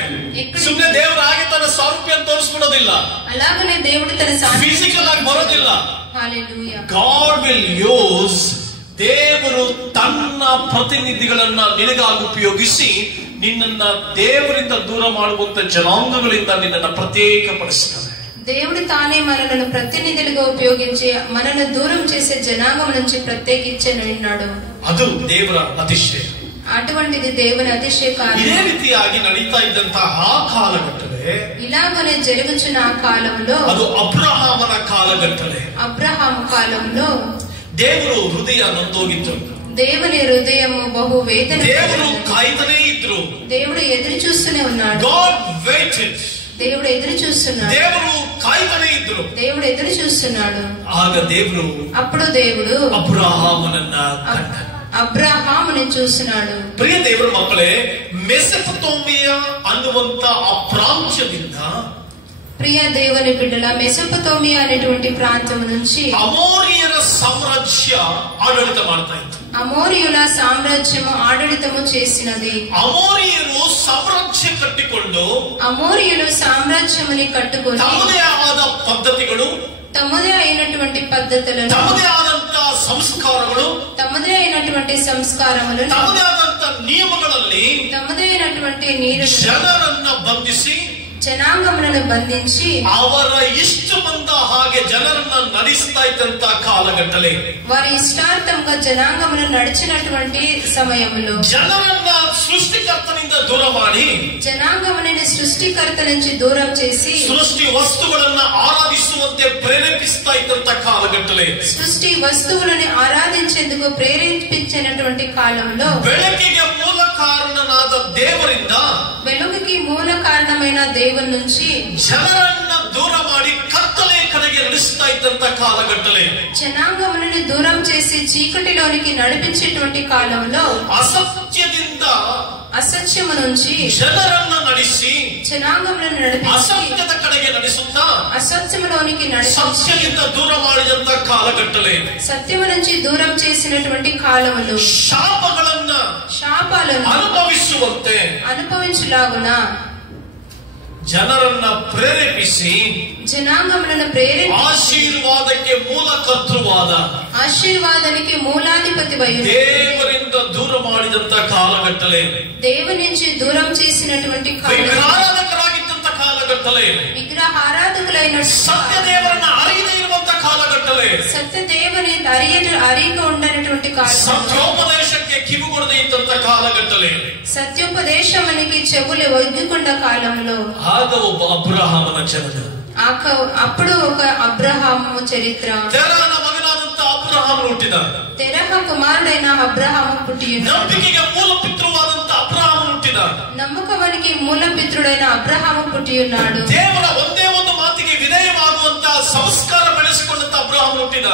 ಸುಮ್ಮನೆ ದೇವರು ಹಾಗೆ ತನ್ನ ಸಾರೂಪ್ಯ ತೋರಿಸ್ಬಿಡೋದಿಲ್ಲ. అలాగనే దేవుడు తన ಫಿಸಿಕಲ್ ಆಗಿ ಬರೋದಿಲ್ಲ. హల్లెలూయా. ಗಾಡ್ ವಿಲ್ ಯೂಸ್, ದೇವರು ತನ್ನ ಪ್ರತಿನಿಧಿಗಳನ್ನ ನಿನಗಾಗಿ ಉಪಯೋಗಿಸಿ ನಿನ್ನನ್ನ ದೇವರಿಂದ ದೂರ ಮಾಡುವಂತ ಜನಾಂಗಗಳಿಂದ ನಿನ್ನನ್ನು ಪ್ರತ್ಯೇಕಪಡಿಸ್ತಾನೆ. దేవుడు తానే మనలను ప్రతినిధులుగా ఉపయోగించి మనను దూరం చేసే జనాంగం నుంచి ప్రత్యేకించనున్నాడు. ಅದು ದೇವರ ಅತಿಶಯ. అటువంటిది దేవుని అతిశయకార్యం. ಇದೇ ರೀತಿಯಾಗಿ ನಡೀತಾ ಇದ್ದಂತಹ ಆ ಕಾಲಘಟ್ಟಲೆ, ఇలాగనే జరుగుచున్న ఆ కాలంలో, ಅದು ಅಬ್ರಹಾಮನ ಕಾಲಘಟ್ಟಲೆ, అబ్రహాము కాలంలో ದೇವರು ಹೃದಯ ನೊಂದೋಗಿತ್ತು. దేవుని హృదయము బహు వేదన. ದೇವರು ಕಾಯ್ತಾನೇ ಇದ್ರು. దేవుడు ఎదురు చూస్తూనే ఉన్నాడు. God waited. దేవుడు ఎదురు చూస్తున్నాడు. ದೇವರು ಕಾಯ್ತಾನೇ ಇದ್ರು. దేవుడు ఎదురు చూస్తున్నాడు. ಆಗ ದೇವರು, అప్పుడు దేవుడు ಅಬ್ರಹಾಮನನ್ನ ಕಂಡ. అబ్రహాముని చూస్తున్నాడు. ಪ್ರಿಯ ದೇವರ ಮಕ್ಕಳೇ, ಮೆಸೊಪೊತಾಮಿಯಾ ಅನ್ನುವಂತ ಆ ಪ್ರಾಂತ್ಯದಿಂದ, ప్రియ దేవుని బిడ్డల, మెసొపొతామియా అనేటువంటి ప్రాంతం నుంచి ಅಮೋರಿಯರ ಸಾಮ್ರಾಜ್ಯ ಆಡಳಿತ ಮಾಡ್ತಾ ಇತ್ತು. అమోరియుల సామ్రాజ్యము ఆడళితము చేసినది. ಅಮೋರಿಯರು ಸಾಮ್ರಾಜ್ಯ ಕಟ್ಟಿಕೊಂಡು, అమోరియులు సామ్రాజ్యముని కట్టుకొని ತಮ್ಮದೇ ಆದ ಪದ್ಧತಿಗಳು, తమదే అయినటువంటి పద్ధతులను, ತಮ್ಮದೇ ಆದಂತ ಸಂಸ್ಕಾರಗಳು, తమదే అయినటువంటి సంస్కారములను, ತಮ್ಮದೇ ಆದಂತ ನಿಯಮಗಳಲ್ಲಿ తమదే అయినటువంటి నీరు ಜನರನ್ನ ಬಂಧಿಸಿ, జనాంగములను బంధించి ಅವರ ಇಷ್ಟ ಬಂದ ಹಾಗೆ ಜನರನ್ನ ನಡೆಸ್ತಾ ಇದ್ದಂತ ಕಾಲಘಟ್ಟಲೆ, వారి ఇష్టార్థంగా జనాంగమును నడిచినటువంటి సమయంలో ಜನರನ್ನ ಸೃಷ್ಟಿಕರ್ತನಿಂದ ದೂರ ಮಾಡಿ, జనాంగముని సృష్టికర్త నుంచి దూరం చేసి ಸೃಷ್ಟಿ ವಸ್ತುಗಳನ್ನ ಆರಾಧಿಸುವಂತೆ ಪ್ರೇರೇಪಿಸ್ತಾ ಇದ್ದಂತ ಕಾಲಘಟ್ಟಲೆ, సృష్టి వస్తువులను ఆరాధించేందుకు ప్రేరేపించినటువంటి కాలంలో ಬೆಳಕಿಗೆ ಮೂಲ ಕಾರಣನಾದ ದೇವರಿಂದ, వెలుగుకి మూల కారణమైన దేవుని నుంచి ಜನರನ್ನ ದೂರ ಮಾಡಿ ಕತ್ತಲೆ ಕಡೆಗೆ ನಡೆಸ್ತಾ ಇದ್ದಂತ ಕಾಲಘಟ್ಟಲೆ, జనాంగములను దూరం చేసి చీకటిలోనికి నడిపించేటువంటి కాలంలో ಅಸತ್ಯము నుంచి ಜನರನ್ನು ನಡೆಸಿ ಜನಾಂಗಗಳನ್ನು ನಡಿಸಿ ಅಸತ್ಯದ ಕಡೆಗೆ ನಡೆಸುತ್ತಾ అసత్యములోనికి నడిచి సత్యದಿಂದ దూర ಮಾಡಿದಂತ ಕಾಲಘಟ್ಟಲೆ సత్యము నుంచి దూరం చేసినటువంటి కాలములు శాపాలను అనుభవించులాగున ಜನರನ್ನ ಪ್ರೇರೇಪಿಸಿ ಜನಾಂಗಗಳನ್ನು ಪ್ರೇರೇಪಿಸಿ ಆಶೀರ್ವಾದಕ್ಕೆ ಮೂಲಕರ್ತೃವಾದ ಆಶೀರ್ವಾದಕ್ಕೆ ಮೂಲಾಧಿಪತಿవై ದೇವರಿಂದ ದೂರ ಮಾಡಿದಂತ ಕಾಲಘಟ್ಟಲೆ దేవుని నుంచి దూరం చేసినటువంటి విగ్రహారాధಕರಾಗಿದ್ದಂತ ಕಾಲಘಟ್ಟಲೆ విగ్రహారాధకులైన సత్యదేవರನ್ನ ಅರಿಯದೇ ಇರುವಂತ ಕಾಲಘಟ್ಟಲೆ సత్యదేవుని అరిక ఉండనటువంటి కాలం సత్యోపదేశಕ್ಕೆ ಕಿವಿಗೊಡದೇ ಇದ್ದಂತ ಕಾಲಘಟ್ಟಲೆ సత్యోపదేశమునికి చెవులు ఒగ్గికొండ కాలంలో ಆಗ ಒಬ್ಬ ಅಬ್ರಹಾಮನ ಜನನ అప్పుడు ఒక అబ్రహాము చరిత్ర ತೆರಹನ ಮಗನಾದಂತ ಅಬ್ರಹಾಮನು ಹುಟ್ಟಿದ ತೆರಹ కుమారుడైన అబ్రహాము పుట్టి ನಂಬಿಕೆಗೆ ಮೂಲ ಪಿತೃವಾದಂತ ಅಬ್ರಹಾಮನು ಹುಟ್ಟಿದ నమ్మకమునికి మూల పితృడైన అబ్రహాము పుట్టి ఉన్నాడు ದೇವರ ಒಂದೇ ಒಂದು ಮಾತಿಗೆ ವಿಧೇಯವಾಗುವಂತ ಸಂಸ್ಕಾರ ಬೆಳೆಸಿಕೊಂಡಂತ ಅಬ್ರಹಾಮನು ಹುಟ್ಟಿದ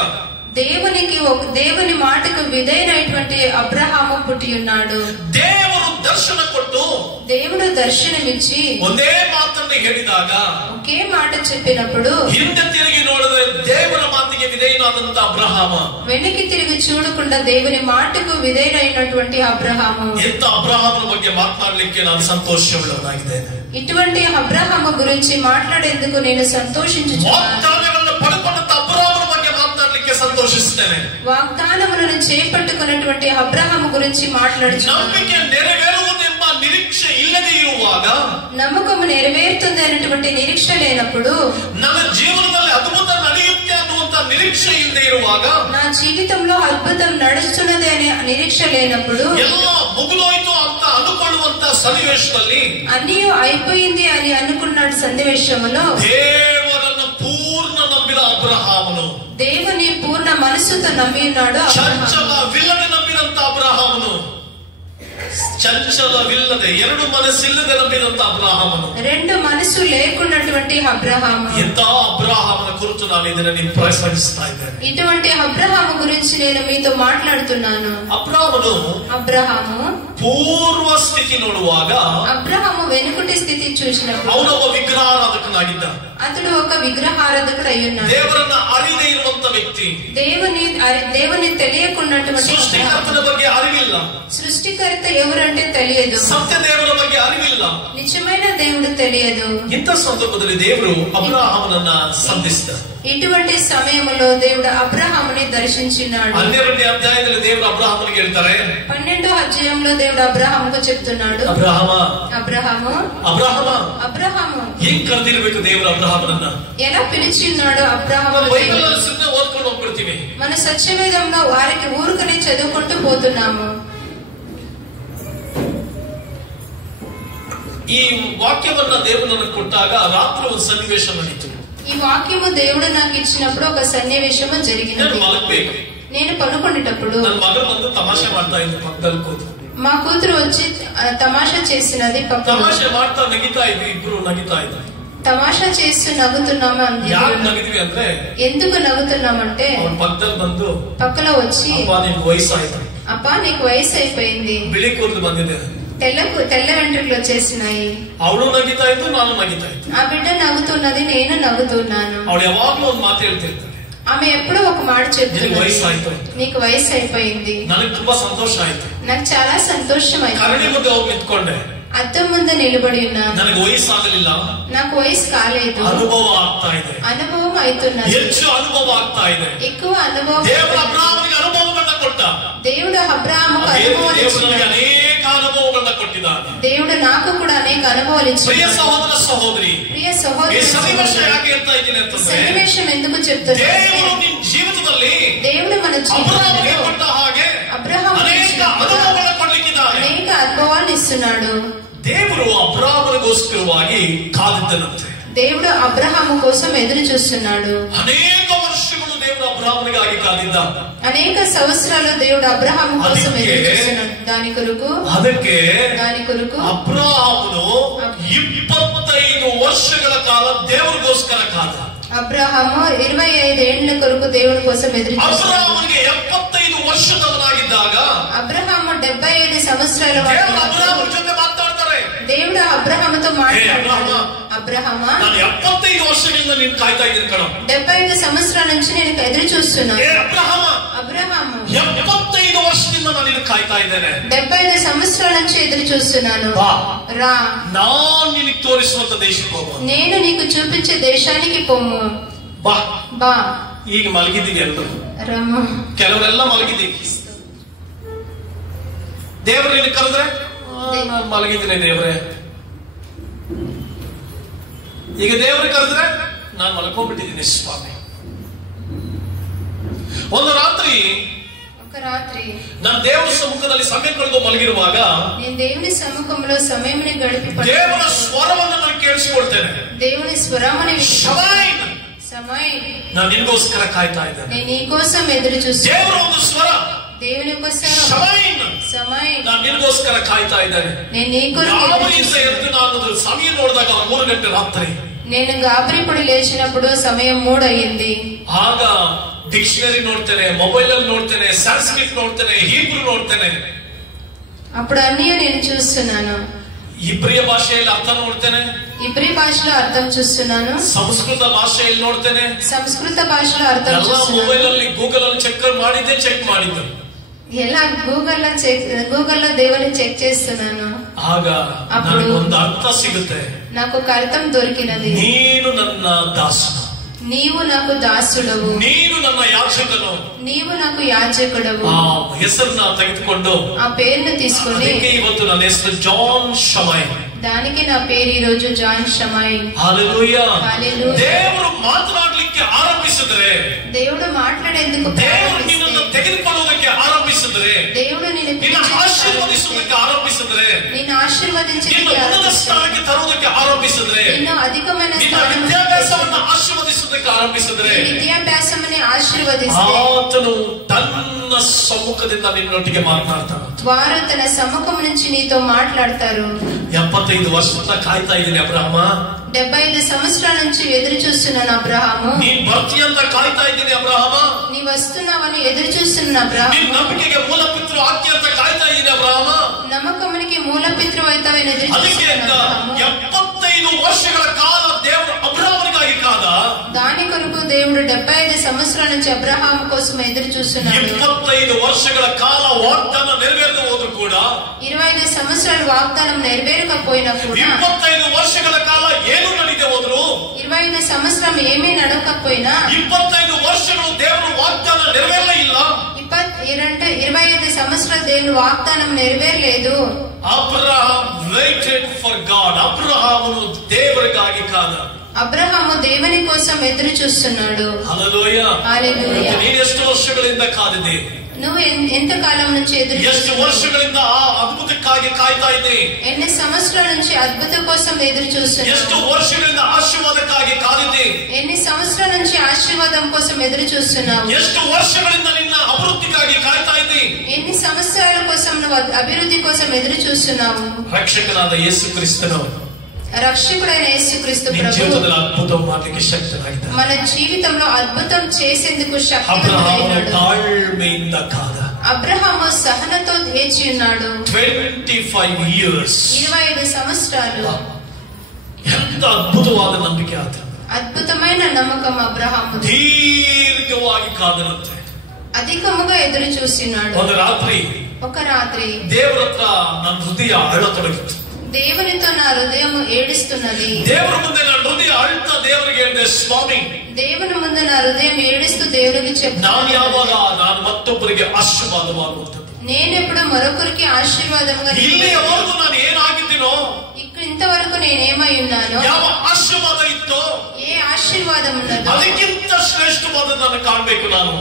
దేవుని మాటకు విధేయుడైనటువంటి అబ్రహాము పుట్టి ఉన్నాడు ದೇವರು ದರ್ಶನ ಕೊಟ್ಟು దేవుడు దర్శనమిచ్చి ಒಂದೇ ಮಾತನ್ನು ಹೇಳಿದಾಗ ఒకే మాట చెప్పినప్పుడు ಹಿಂದೆ ತಿರುಗಿ ನೋಡಿದ್ರೆ ದೇವರ ಮಾತಿಗೆ ವಿಧೇಯನಾದಂತ ಅಬ್ರಹಾಮ వెనక్కి తిరిగి చూడకుండా దేవుని మాటకు విధేయుడైనటువంటి అబ్రహాము ಎಂತ ಅಬ್ರಹಾಮನ ಬಗ್ಗೆ ಮಾತನಾಡಲಿಕ್ಕೆ ನಾನು ಸಂತೋಷವುಳ್ಳವನಾಗಿದ್ದೇನೆ ఇటువంటి అబ్రహాము గురించి మాట్లాడేందుకు నేను సంతోషించుచున్నాను పడుకున్నంత అబ్రహాముల ಬಗ್ಗೆ మాట్లాడಲಿಕ್ಕೆ సంతోషిಸ್ತೇನೆ వాగ్దానములను చేపట్టుకున్నటువంటి అబ్రహాము గురించి మాట్లాడుచున్నాను ನಂಬಿಕೆ ನೆರವೇರುವುದೆಂಬ ನಿರೀಕ್ಷೆ ಇಲ್ಲದೆ ಇರುವಾಗ నమ్మకము నెరవేరుతుంది అనేటువంటి నిరీక్ష లేనప్పుడు ನನ್ನ ಜೀವನದಲ್ಲಿ ಅದ್ಭುತ ನಡೆಯುತ್ತೆ ಅನ್ನುವಂತ ನಿರೀಕ್ಷೆ ಇಲ್ಲದೆ ಇರುವಾಗ నా జీవితంలో అద్భుతం నడుస్తున్నది అనే నిరీక్ష లేనప్పుడు ಎಲ್ಲ ಮುಗಿದೋಯ್ತು ಅಂತ ಅನುಕೊಳ್ಳುವಂತ ಸನ್ನಿವೇಶದಲ್ಲಿ అన్నీ అయిపోయింది అని అనుకున్న సన్నివేశంలో ದೇವರನ್ನು ಪೂರ್ಣ ನಂಬಿದ ಅಬ್ರಹಾಮನು దేవుని పూర్ణ మనసుతో నమ్మి ఉన్నాడు ಚಂಚಲವಿಲ್ಲದೆ ನಂಬಿದಂತ ಅಬ್ರಹಾಮನು ಚಂಚಲವಿಲ್ಲದೆ ಎರಡು ಮನಸ್ಸಿಲ್ಲದೆ ನಂಬಿದಂತ ಅಬ್ರಹಾಮನು రెండు మనసు లేకున్నటువంటి అబ్రహాము ಎಂತ ಅಬ್ರಹಾಮನ ಕುರಿತು ನಾನು ಇದನ್ನು ಪ್ರಶಂಸಿಸ್ತಾ ಇದ್ದೇನೆ ఇటువంటి అబ్రహాము గురించి నేను మీతో మాట్లాడుతున్నాను అబ్రహాము ಪೂರ್ವ ಸ್ಥಿತಿ ನೋಡುವಾಗ అబ్రహాము వెనుకటి స్థితి చూసినప్పుడు ಅವನೊಬ್ಬ ವಿಗ್ರಹಾರಾಧಕನಾಗಿದ್ದ అతడు ఒక విగ్రహారాధకుడు అయి ఉన్నాడు ದೇವರನ್ನ ಅರಿಯದೇ ಇರುವಂತ ವ್ಯಕ್ತಿ దేవుని తెలియకున్నటువంటి ಸೃಷ್ಟಿಕರ್ತನ ಬಗ್ಗೆ ಅರಿವಿಲ್ಲ సృష్టికర్త ఎవరంటే తెలియదు ಸತ್ಯದೇವರ ಬಗ್ಗೆ ಅರಿವಿಲ್ಲ నిజమైన దేవుడు తెలియదు ಇಂಥ ಸಂದರ್ಭದಲ್ಲಿ ದೇವರು ಅಬ್ರಹಾಮನನ್ನ ಸಂಧಿಸಿದ ఇటువంటి సమయంలో దేవుడు అబ్రహాముని దర్శించినాడు 12ನೇ ಅಧ್ಯಾಯದಲ್ಲಿ ದೇವರು ಅಬ್ರಹಾಮನಿಗೆ ಹೇಳ್ತಾರೆ 12వ అధ్యాయంలో దేవుడు అబ్రహాముకు చెప్తున్నాడు ಅಬ್ರಹಾಮ ఏం ಕರೆದಿರಬೇಕು ದೇವರು ಅಬ್ರಹಾಮನನ್ನ ఎలా పిలిచిన్నాడు అబ్రహాము బైబిల్లో ಸುಮ್ಮನೆ ಓದ್ಕೊಂಡು ಹೋಗ್ಬಿಡ್ತೀವಿ మన సత్యవేదంలో వారికి ఊరుకనే చదువుకుంటూ పోతున్నాము ಈ ವಾಕ್ಯವನ್ನ ದೇವರು ನನಗೆ ಕೊಟ್ಟಾಗ ರಾತ್ರಿ ಒಂದು ಸನ್ನಿವೇಶ ನಡೀತು ఈ వాక్యము దేవుడు నాకు ఇచ్చినప్పుడు ఒక సన్నివేశము జరిగినది నేను పడుకునేటప్పుడు తమాషా ಮಾಡ್ತಾ ಇದ್ದೆ ಪಕ್ಕದಲ್ಲಿ ಕೂತು మా కూతురు వచ్చి తమాషా చేసినది తమాషా ಮಾಡ್ತಾ ನಗಿತಾ ಇದ್ವಿ ಇಬ್ರು ನಗಿತಾ ಇದ್ವಿ తమాషా చేస్తూ నవ్వుతున్నాము అంది ಯಾಕೆ ನಗಿದ್ವಿ ಅಂದ್ರೆ ఎందుకు నవ్వుతున్నామంటే పక్కದಲ್ಲಿ ಬಂದು పక్కలో వచ్చి ಅಪ್ಪ నీకు ವಯಸ್ಸಾಯ್ತು అప్ప నీకు వయసు అయిపోయింది ಬಿಳಿ ಕೂದಲು ಬಂದಿದೆ తెల్ల వెంట్రుకలు వచ్చేసినాయి ಅವಳು ನಗಿತಾ ಇದ್ದು ನಾನು ನಗಿತಾ ಇದ್ದೆ ఆ బిడ్డ నవ్వుతున్నది నేను నవ్వుతున్నాను ಅವಳು ಯಾವಾಗ್ಲೂ ಒಂದು ಮಾತು ಹೇಳ್ತಿರ್ತಾಳೆ ఆమె ఎప్పుడో ఒక మాట చెప్తుంది నీకు వయసు అయిపోయింది ನನಗೆ ತುಂಬಾ ಸಂತೋಷ ಆಯ್ತು నాకు చాలా సంతోషం అయింది ಕರಡಿ ಮುಂದೆ ಹೋಗಿ ನಿಂತ್ಕೊಂಡೆ అద్దం ముందు నిలబడి ఉన్నాను ನನಗೆ ವಯಸ್ಸಾಗಲಿಲ್ಲ నాకు వయసు కాలేదు ಅನುಭವ ಆಗ್ತಾ ಇದೆ అనుభవం అవుతున్నది ಹೆಚ್ಚು ಅನುಭವ ಆಗ್ತಾ ಇದೆ ఎక్కువ అనుభవం ದೇವರು ಅಬ್ರಹಾಮನಿಗೆ ಅನುಭವಗಳನ್ನ ಕೊಟ್ಟ దేవుడు అబ్రహాముకు అనుభవాలు ఇచ్చాడు ಅನೇಕ ಅನುಭವಗಳನ್ನ ಕೊಟ್ಟಿದ್ದಾನೆ దేవుడు నాకు కూడా అనేక అనుభవాలు ఇచ్చాడు ಪ್ರಿಯ ಸಹೋದರ ಸಹೋದರಿ ప్రియ సహోదరి ಈ ಸನ್ನಿವೇಶ ಯಾಕೆ ಹೇಳ್ತಾ ಇದ್ದೀನಿ ಅಂತಂದ್ರೆ సన్నివేశం ఎందుకు చెప్తున్నాను ದೇವರು ನಿನ್ನ ಜೀವಿತದಲ್ಲಿ దేవుడు మన జీవితంలో ಕೊಟ್ಟ ಹಾಗೆ అబ్రహాము ಅನೇಕ ಅನುಭವಗಳನ್ನು ಕೊಡ್ಲಿಕ್ಕಿದ್ದಾನೆ అనేక అనుభవాలు ఇస్తున్నాడు ದೇವರು ಅಬ್ರಹಾಮನಿಗೋಸ್ಕರವಾಗಿ ಕಾದಿದ್ದನಂತೆ దేవుడు అబ్రహాము కోసం ఎదురు చూస్తున్నాడు ಅನೇಕ ವರ್ಷಗಳು ದೇವರು ಅಬ್ರಹಾಮನಿಗಾಗಿ ಕಾದಿದ್ದ అనేక సంవత్సరాలు దేవుడు అబ్రహాము కోసం ఎదురు చూస్తున్నాడు దాని కొరకు ಅಬ್ರಹಾಮನು 25 ವರ್ಷಗಳ ಕಾಲ ದೇವರಿಗೋಸ್ಕರ ದೇವರಿಗೋಸ್ಕರ ಕಾದ. ಅಬ್ರಹಾಮ 25 ಏళ్ల కొరకు దేవుని కోసం ఎదురు చూస్తున్నాడు. ಅಬ್ರಹಾಮನಿಗೆ 75 ವರ್ಷದವನಾಗಿದ್ದಾಗ ಅಬ್ರಹಾಮ 75 సంవత్సరాల ದೇವರು ಅಬ್ರಹಾಮನ ಜೊತೆ ಮಾತಾಡ್ತಾರೆ. దేవుడు అబ్రహాముతో మాట్లాడాడు. అబ్రహామ, ನಾನು 75 ವರ್ಷಗಳಿಂದ ನಿನ್ನ ಕಾಯ್ತಾ ಇದ್ದೀನಿ ಕಣೋ. 75 సంవత్సరాల నుంచి నేను ఎదురు చూస్తున్నాను. ಅಬ್ರಹಾಮ, 75 ವರ್ಷದಿಂದ ನಾನು ನಿನ್ನ ಕಾಯ್ತಾ ಇದ್ದೇನೆ. 75 సంవత్సరాల నుంచి ఎదురు చూస్తున్నాను. రా, ನಾನು ನಿನಗೆ ತೋರಿಸುವಂತ ದೇಶಕ್ಕೆ ಹೋಗು. నేను నీకు చూపించే దేశానికి పొమ్ము. ಬಾ ಬಾ. ಈಗ ಮಲಗಿದ್ದೀವಿ ಎಲ್ಲರೂ. ರಮ್ಮ, ಕೆಲವರೆಲ್ಲ ಮಲಗಿದ್ದೀವಿ. ದೇವರು ನಿನ್ನ ಕರೆದ್ರೆ ನಾನು ಮಲಗಿದ್ದೀನಿ ದೇವ್ರೆ. ಈಗ ದೇವರು ಕರೆದ್ರೆ ನಾನು ಮಲ್ಕೊಂಡ್ಬಿಟ್ಟಿದ್ದೀನಿ ಸ್ವಾಮಿ. ಒಂದು ರಾತ್ರಿ ನಾನು ದೇವರ ಸಮ್ಮುಖದಲ್ಲಿ ಸಮಯ ಕಳೆದು ಮಲಗಿರುವಾಗ నేను దేవుని సముఖంలో సమయముని గడిపి ದೇವರ ಸ್ವರವನ್ನು ನಾನು ಕೇಳಿಸಿಕೊಳ್ತೇನೆ. దేవుని స్వరముని ನಾನು ನಿನಗೋಸ್ಕರ ಕಾಯ್ತಾ ಇದ್ದೇನೆ. నేను నీ కోసం ఎదురు చూస్తున్నాను. ದೇವರ ಒಂದು ಸ್ವರ, దేవుని కోసం ನಾನು ನಿನಗೋಸ್ಕರ ಕಾಯ್ತಾ ಇದ್ದೇನೆ. నేను నీ కొరకు ಎದ್ದು ನಾನು ಸಮಯ ನೋಡಿದಾಗ 3 ಗಂಟೆ ರಾತ್ರಿ. నేను గాబరిప్పుడు లేచినప్పుడు సమయం 3 అయ్యింది. ಆಗ ಡಿಕ್ಷನರಿ ನೋಡ್ತೇನೆ, ಮೊಬೈಲ್ ಅಲ್ಲಿ ನೋಡ್ತೇನೆ, ಸಂಸ್ಕೃತ್ ನೋಡ್ತೇನೆ, ಹೀಬ್ರೂ ನೋಡ್ತೇನೆ. అప్పుడు అన్నీ నేను చూస్తున్నాను. ಇಬ್ರಿಯ ಭಾಷೆಯಲ್ಲಿ ಅರ್ಥ ನೋಡ್ತೇನೆ, ఇబ్రీ భాషలో అర్థం చూస్తున్నాను. ಸಂಸ್ಕೃತ ಭಾಷೆಯಲ್ಲಿ ನೋಡ್ತೇನೆ, సంస్కృత భాషలో అర్థం చూస్తున్నాను. ಮೊಬೈಲ್ ಅಲ್ಲಿ ಗೂಗಲ್ ಅಲ್ಲಿ ಚೆಕ್ ಮಾಡಿದ್ದೆ. ఎలా గూగల్లో దేవుని చెక్ చేస్తున్నాను. ಆಗ ನನಗೆ ಒಂದು ಅರ್ಥ ಸಿಗುತ್ತೆ. నాకు ఒక అర్థం దొరికినది. ನೀನು ನನ್ನ ದಾಸನು, నీవు నాకు దాసుడవు, ನೀನು ನನ್ನ ಯಾಜಕನು, నీవు నాకు యాజకుడవు. ಆ ಹೆಸರನ್ನ ತೆಗೆದುಕೊಂಡು ఆ పేరును తీసుకొని ಇವತ್ತು ನನ್ನ ಹೆಸರು ಜಾನ್ ಶಮೈ. దానికి నా పేరు ఈ రోజు జాన్ షమై. హల్లెలూయా. హల్లెలూయా. ದೇವರು ಮಾತನಾಡಲಿಕ್ಕೆ ಆರಂಭಿಸಿದರೆ, దేవుడు మాట్లాడేందుకు ದೇವರು ನಿನ್ನನ್ನು ತೆಗೆದುಕೊಳ್ಳುವುದಕ್ಕೆ ಆರಂಭಿಸಿದರೆ, దేవుడు నిన్ను ಆಶೀರ್ವದಿಸುವುದಕ್ಕೆ ಆರಂಭಿಸಿದರೆ, నిన్ను ఆశీర్వదించడానికి ನಿನ್ನ ಉನ್ನತ ಸ್ಥಾನಕ್ಕೆ ತರುವುದಕ್ಕೆ ಆರಂಭಿಸಿದರೆ, నిన్ను అధికమైన ನಿನ್ನ ವಿದ್ಯಾಭ್ಯಾಸವನ್ನು ಆಶೀರ್ವದಿಸುವುದಕ್ಕೆ ಆರಂಭಿಸಿದರೆ, విద్యాభ్యాసమని ఆశీర్వదిస్తే ಆತನು ತನ್ನ ಸಮ್ಮುಖದಿಂದ ನಿನ್ನೊಟ್ಟಿಗೆ ಮಾತನಾಡ್ತಾನೆ. వారు తన సముఖం నుంచి నీతో మాట్లాడతారు. 75 ವರ್ಷದಿಂದ ಕಾಯ್ತಾ ಇದ್ದೀನಿ ಅಬ್ರಹಾಮ. 75 సంవత్సరాల నుంచి ఎదురు చూస్తున్నాను అబ్రహాము. ನೀ ಬರ್ತೀಯ ಅಂತ ಕಾಯ್ತಾ ಇದ್ದೀನಿ ಅಬ್ರಹಾಮ. నీ వస్తున్నావని ఎదురు చూస్తున్నాను అబ్రహాము. నీ ನಂಬಿಕೆಗೆ ಮೂಲ ಪಿತೃ ಆಗ್ತೀಯ ಅಂತ ಕಾಯ್ತಾ ಇದ್ದೀನಿ ಅಬ್ರಹಾಮ. నమ్మకమునికి మూల పితృ అవుతావని ఎదురు చూస్తున్నాను అబ్రహాము. 75 ವರ್ಷಗಳ ಕಾಲ ದೇವರು ಅಬ್ರಹಾಮನಿಗಾಗಿ ಕಾದ. దాని కొరకు దేవుడు 75 సంవత్సరాల నుంచి అబ్రహాము కోసం ఎదురు చూస్తున్నాడు. 25 ವರ್ಷಗಳ ಕಾಲ ವಾಗ್ದಾನ ನೆರವೇರದೆ ಹೋದ್ರು ಕೂಡ, 25 సంవత్సరాలు వాగ్దానం నెరవేరకపోయినా కూడా, 25 ವರ್ಷಗಳ ಕಾಲ ಏನು ನಡೆದೇ ಹೋದ್ರು, 25 సంవత్సరం ఏమీ నడవకపోయినా, 25 ವರ್ಷಗಳು ದೇವರು ವಾಗ್ದಾನ ನೆರವೇರಲೇ ಇಲ್ಲ. 25 సంవత్సరాలు దేవుడు వాగ్దానం నెరవేరలేదు. Abraham waited for God. ಅಬ್ರಹಾಮನು ದೇವರಿಗಾಗಿ ಕಾದ. అబ్రహాము దేవుని కోసం ఎదురు చూస్తున్నాడు. హల్లెలూయా. హల్లెలూయా. ನೀನು ಎಷ್ಟು ವರ್ಷಗಳಿಂದ ಕಾದಿದೆ? నువ్వు ఎంత కాలం నుంచి ఎదురు ಎಷ್ಟು ವರ್ಷಗಳಿಂದ ಆ ಅದ್ಭುತಕ್ಕಾಗಿ ಕಾಯ್ತಾ ಇದ್ದೆ? ఎన్ని సంవత్సరాల నుంచి అద్భుతం కోసం ఎదురు చూస్తున్నావు? ಎಷ್ಟು ವರ್ಷಗಳಿಂದ ಆಶೀರ್ವಾದಕ್ಕಾಗಿ ಕಾದಿದ್ದೆ? ఎన్ని సంవత్సరాల నుంచి ఆశీర్వాదం కోసం ఎదురు చూస్తున్నావు? ಎಷ್ಟು ವರ್ಷಗಳಿಂದ ನಿನ್ನ ಅಭಿವೃದ್ಧಿಗಾಗಿ ಕಾಯ್ತಾ ಇದ್ದೆ? ఎన్ని సంవత్సరాల కోసం నువ్వు అభివృద్ధి కోసం ఎదురు చూస్తున్నావు? రక్షకుನಾದ ಯೇಸು ಕ್ರಿಸ್ತನು, రక్షకుడైన యేసుక్రీస్తు ప్రభువు అద్భుతం ಮಾಡಲಿಕ್ಕೆ ಶಕ್ತನಾಗಿದ್ದಾನೆ. మన జీవితంలో అద్భుతం చేసేందుకు శక్తివంతుడైనాడు. ತಾಳ್ಮೆಯಿಂದ ಕಾದ. అబ్రహాము సహనతో వేచి ఉన్నాడు. 25 years. 25 సంవత్సరాలు. ఎంత అద్భుతವಾದ ನಂಬಿಕೆ ಆತ. అద్భుతమైన నమ్మకం అబ్రహాము. దీర్ఘವಾಗಿ కాదనంತೆ, అధికముగా ఎదురు చూస్తున్నాడు. ఒక రాత్రి దేవర హತ್ರ ನನ್ನ ಹೃದಯ ಅಳತೊಡಗಿತ್ತು. దేవునితో నా హృదయం ఏడుస్తున్నది. ದೇವರ ಮುಂದೆ ನನ್ನ ಹೃದಯ ಅಳ್ತಾ ದೇವರಿಗೆ ಹೇಳಿದೆ, ಸ್ವಾಮಿ, దేవుని ముందు నా హృదయం ఏడుస్తూ దేవుడికి ನಾನು ಯಾವಾಗ ನಾನು ಮತ್ತೊಬ್ಬರಿಗೆ ಆಶೀರ್ವಾದವಾಗುವಂಥದ್ದು, నేనెప్పుడు మరొకరికి ఆశీర్వాదంగా, ಇಲ್ಲಿಯವರೆಗೂ ನಾನು ಏನಾಗಿದ್ದೀನೋ, ఇంతవరకు నేనేమై ఉన్నానో, ಯಾವ ಆಶೀರ್ವಾದ ಇತ್ತೋ, ఏ ఆశీర్వాదం ఉన్నదో ಅದಕ್ಕಿಂತ ಶ್ರೇಷ್ಠವಾದದ್ದನ್ನು ಕಾಣಬೇಕು. ನಾನು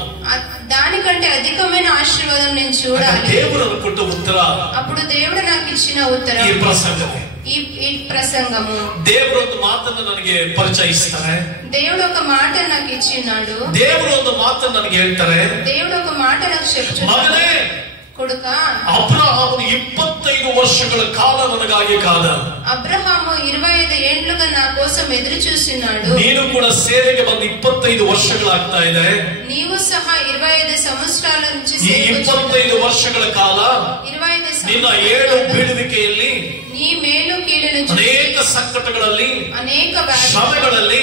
దానికంటే అధికమైన ఆశీర్వాదం నేను చూడాలి. ದೇವರನ್ನು ಕೊಟ್ಟ ಉತ್ತರ, అప్పుడు దేవుడు నాకు ఇచ్చిన ఉత్తరం ಈ ಪ್ರಸಂಗವೇ. ఈ ప్రసంగము. ದೇವರು ಒಂದು ಮಾತನ್ನು ನನಗೆ ಪರಿಚಯಿಸ್ತಾರೆ. దేవుడు ఒక మాట నాకు ఇచ్చినాడు. ದೇವರು ಒಂದು ಮಾತನ್ನು ನನಗೆ ಹೇಳ್ತಾರೆ, దేవుడు ఒక మాట నాకు చెప్తున్నాడు, ಮಗನೇ, ಕೊಡುಕ ಅಬ್ರಹಾಮನು 25 ವರ್ಷಗಳ ಕಾಲ ನನಗಾಗಿ ಕಾದ. అబ్రహాము 25 ఏళ్లుగా నా కోసం ఎదురు చూస్తున్నాడు. ನೀನು ಕೂಡ ಸೇವೆಗೆ ಬಂದು 25 ವರ್ಷಗಳಾಗ್ತಾ ಇದೆ. నీవు సహా 25 సంవత్సరాల నుంచి ಈ 25 ವರ್ಷಗಳ ಕಾಲ 25 ನಿನ್ನ 7 ಬೀಳುವಿಕೆಯಲ್ಲಿ నీ మేలు కీడు నుంచి ಅನೇಕ ಸಂಕಟಗಳಲ್ಲಿ ಅನೇಕ ಶ್ರಮೆಗಳಲ್ಲಿ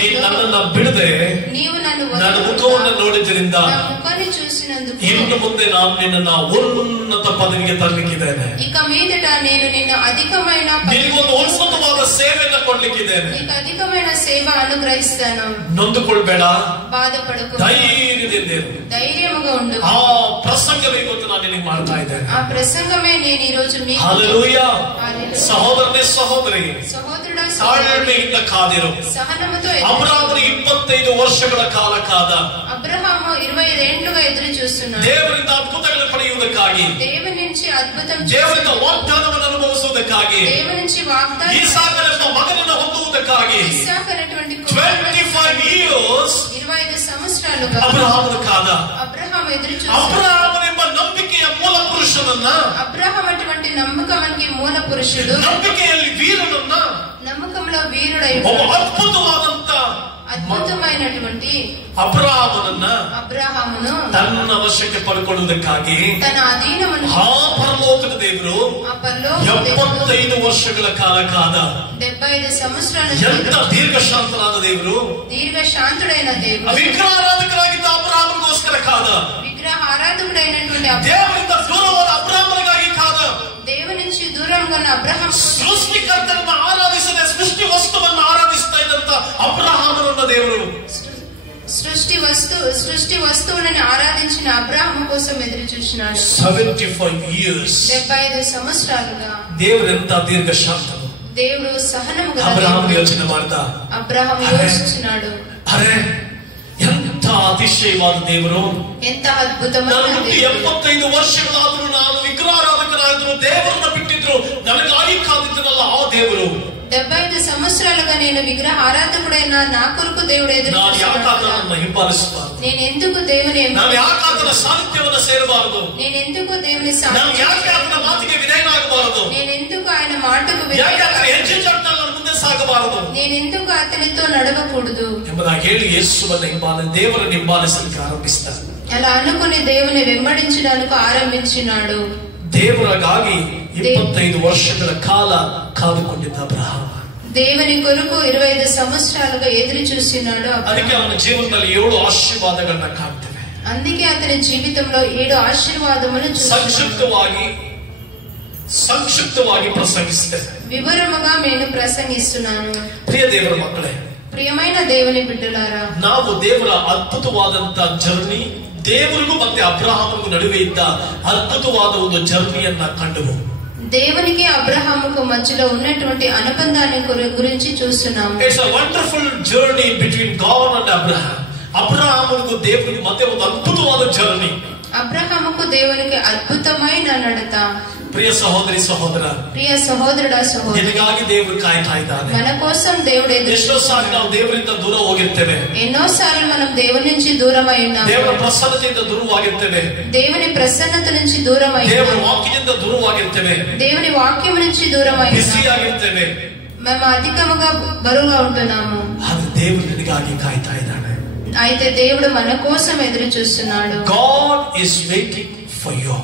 ನೀನು ನನ್ನನ್ನು ಬಿಡದೆ నీవు నన్ను ನನ್ನ ಮುಖವನ್ನು ನೋಡಿದ್ರಿಂದ నా ముఖాన్ని చూసినందుకు ಇನ್ನು ಮುಂದೆ ನಾನು ನಿನ್ನನ್ನು ಉನ್ನತ ಪದವಿಗೆ ತರಲಿಕ್ಕಿದ್ದೇನೆ. ఇక మీదట నేను నిన్ను అధికమైన ನಿನಗೊಂದು ಉನ್ನತವಾದ ಸೇವೆಯನ್ನು ಕೊಡ್ಲಿಕ್ಕಿದ್ದೇನೆ. నీకు అధికమైన సేవ అనుగ్రహిస్తాను. ನೊಂದುಕೊಳ್ಬೇಡ, బాధపడకు, ಧೈರ್ಯದಿಂದಿರು. ధైర్యముగా ఉండు. ಆ ಪ್ರಸಂಗವೇ ಇವತ್ತು ನಾನು ನಿನಗೆ ಮಾಡ್ತಾ ಇದ್ದೇನೆ. ఆ ప్రసంగమే నేను ఈ రోజు మీకు. ಹಲ್ಲೆಲೂಯಾ. ಸಹೋದರನೇ ಸಹೋದರಿ, సహోదరుడా ತಾಳ್ಮೆಯಿಂದ ಕಾದಿರು. సహనముతో ಅಬ್ರಹಾಮನು 25 ವರ್ಷಗಳ ಕಾಲ ಕಾದ. అబ్రహాము 25 ఏళ్లుగా ఎదురు చూస్తున్నాడు. ದೇವರಿಂದ ಅದ್ಭುತಗಳನ್ನು ಪಡೆಯುವುದಕ್ಕಾಗಿ, దేవుని నుంచి అద్భుతం, ದೇವರಿಂದ ವಾಗ್ದಾನವನ್ನು ಅನುಭವಿಸುವುದಕ್ಕಾಗಿ, దేవుని నుంచి వాగ్దానం, ಈಸಾಕನೆಂಬ ಮಗನನ್ನು ಹೊಂದುವುದಕ್ಕಾಗಿ ఇస్సాకు అనేటువంటి 25 years 25 సంవత్సరాలుగా ಅಬ್ರಹಾಮನು ಕಾದ. అబ్రహాము ఎదురు చూస్తున్నాడు. ಅಬ್ರಹಾಮನೆಂಬ ನಂಬಿಕೆಯ ಮೂಲ ಪುರುಷನನ್ನ, అబ్రహాము అటువంటి నమ్మకానికి మూల పురుషుడు, ನಂಬಿಕೆಯಲ್ಲಿ ವೀರನನ್ನ, నమ్మకంలో వీరుడై ಒಬ್ಬ ಅದ್ಭುತವಾದಂತ అద్భుతమైనటువంటి ಅಬ್ರಹಾಮನನ್ನು ತನ್ನ ವಶಕ್ಕೆ ಪಡ್ಕೊಳ್ಳುವುದಕ್ಕಾಗಿ తన అధీనమను ಪರಲೋಕದ ದೇವರು 75 ವರ್ಷಗಳ ಕಾಲ ಕಾದ. 75 సంవత్సరాల ಎಂತ ದೀರ್ಘಶಾಂತನಾದ ದೇವರು, దీర్ఘశాంతుడైన దేవుడు, ವಿಗ್ರಹಾರಾಧಕರಾಗಿದ್ದ ಅಬ್ರಹಾಮನಿಗೋಸ್ಕರ ಕಾದ. విగ్రహ ఆరాధకుడైనటువంటి ದೇವರಿಂದ ದೂರವಾದ ಅಬ್ರಹಾಮನಿಗಾಗಿ ಕಾದ. దేవుని నుంచి దూరంగా ఉన్న అబ్రహాము, ಸೃಷ್ಟಿಕರ್ತನನ್ನು ಆರಾಧಿಸದೆ ಸೃಷ್ಟಿ ವಸ್ತುವನ್ನು ಆರಾಧಿಸ್ತಾ ಇದ್ದಂತ ಅಬ್ರಹಾಮನನ್ನ ದೇವರು సృష్టి వస్తువులను ఆరాధించిన అబ్రహాము కోసం ఎదురు చూసినాడు. 75 years 75 సంవత్సరాలుగా ದೇವರೆಂತ ದೀರ್ಘಶಾಂತನು. దేవుడు సహనము గల ಅಬ್ರಹಾಮ ಯೋಚನೆ ಮಾಡ್ದ. అబ్రహాము యోచించినాడు, ಅರೆ ಎಂತ ಅತಿಶಯವಾದ ದೇವರು, ఎంత అద్భుతమైన దేవుడు. 75 ವರ್ಷಗಳಾದರೂ ನಾನು ವಿಗ್ರಹಾರಾಧಕರಾದ್ರು ದೇವರನ್ನ ಬಿಟ್ಟಿದ್ರು ನನಗಾಗಿ ಕಾದಿದ್ದನಲ್ಲ ಆ ದೇವರು. 75 సంవత్సరాలుగా నేను విగ్రహ ఆరాధకుడైన నా కొరకు దేవుడు ఎదురు ನಾನು ಯಾಕಾತನನ್ನು ಹಿಂಬಾಲಿಸಬಾರದು, నేను ఎందుకు దేవుని ನಾನು ಯಾಕಾತನ ಸಾನ್ನಿಧ್ಯವನ್ನು ಸೇರಬಾರದು, నేను ఎందుకు దేవుని ನಾನು ಯಾಕೆ ಆತನ ಮಾತಿಗೆ ವಿಧೇಯನಾಗಬಾರದು, నేను ఎందుకు ఆయన మాటకు ಯಾಕೆ ಆತನ ಹೆಜ್ಜೆ ಚಟ್ಟಲ್ಲಿ ಮುಂದೆ ಸಾಗಬಾರದು, నేను ఎందుకు అతనితో నడవకూడదు ಎಂಬುದಾಗಿ ಹೇಳಿ ಯೇಸುವನ್ನು ದೇವರನ್ನು ಹಿಂಬಾಲಿಸಲಿಕ್ಕೆ ಆರಂಭಿಸ್ತಾರೆ. అలా అనుకుని దేవుని వెంబడించడానికి ಆರಂಭಿంచినాడు. ದೇವರಿಗಾಗಿ 25 ವರ್ಷಗಳ ಕಾಲ ಕಾದುಕೊಂಡಿದ್ದ ಅಬ್ರಹಾಮ దేవుని కొరకు 25 సంవత్సరాలుగా ఎదురు చూస్తున్నాడు. ಅದಕ್ಕೆ ಅವನ ಜೀವನದಲ್ಲಿ 7 ಆಶೀರ್ವಾದಗಳನ್ನ ಕಾಣ್ತೇವೆ. అందుకే అతని జీవితంలో 7 ఆశీర్వాదములు ಸಂಕ್ಷಿಪ್ತವಾಗಿ ಪ್ರಸಂಗಿಸ್ತೇವೆ. వివరముగా నేను ప్రసంగిస్తున్నాను. ಪ್ರಿಯ ದೇವರ ಮಕ್ಕಳೇ, ప్రియమైన దేవుని బిడ్డలారా, ನಾವು ದೇವರ ಅದ್ಭುತವಾದಂತ ಜರ್ನಿ, ದೇವರಿಗೂ ಮತ್ತೆ ಅಬ್ರಹಾಮನಿಗೂ ನಡುವೆ ಇದ್ದ ಅದ್ಭುತವಾದ ಒಂದು ಜರ್ನಿಯನ್ನ ಕಂಡುವು. దేవునికి అబ్రహాముకు మధ్యలో ఉన్నటువంటి అనుబంధాన్ని గురించి చూస్తున్నాము. It's a wonderful journey between God and Abraham. అబ్రహాముకు దేవునికి మధ్య ఒక అద్భుతవాದ జర్నీ. అబ్రహాముకు దేవునికి అద్భుతమైన నడత. ಪ್ರಿಯ ಸಹೋದರಿ ಸಹೋದರ, ಪ್ರಿಯ ಸಹೋದರ ಸಹೋದರಿ, ನಿನಗಾಗಿ ದೇವರು ಕಾಯ್ತಾ ಇದ್ದಾನೆ. మన కోసం దేవుడు ಎಷ್ಟೋ ಸಾರಿ ನಾವು ದೇವರಿಂದ ದೂರ ಹೋಗಿರ್ತೇವೆ. ఎన్నో సార్లు మనం దేవుని నుంచి దూరమై ఉన్నాము. ದೇವರ ಪ್ರಸನ್ನತೆಯಿಂದ ದೂರವಾಗಿರ್ತೇವೆ. దేవుని ప్రసన్నత నుంచి దూరమై, ದೇವರ ವಾಕ್ಯದಿಂದ ದೂರವಾಗಿರ್ತೇವೆ. దేవుని వాక్యం నుంచి దూరమై ಬಿಸಿ ಆಗಿರ್ತೇವೆ. మేము అధికముగా బరువుగా ఉంటున్నాము. ಆದ್ರೆ ದೇವರು ನಿನಗಾಗಿ ಕಾಯ್ತಾ ಇದ್ದಾನೆ. అయితే దేవుడు మన కోసం ఎదురు చూస్తున్నాడు. God is waiting for you.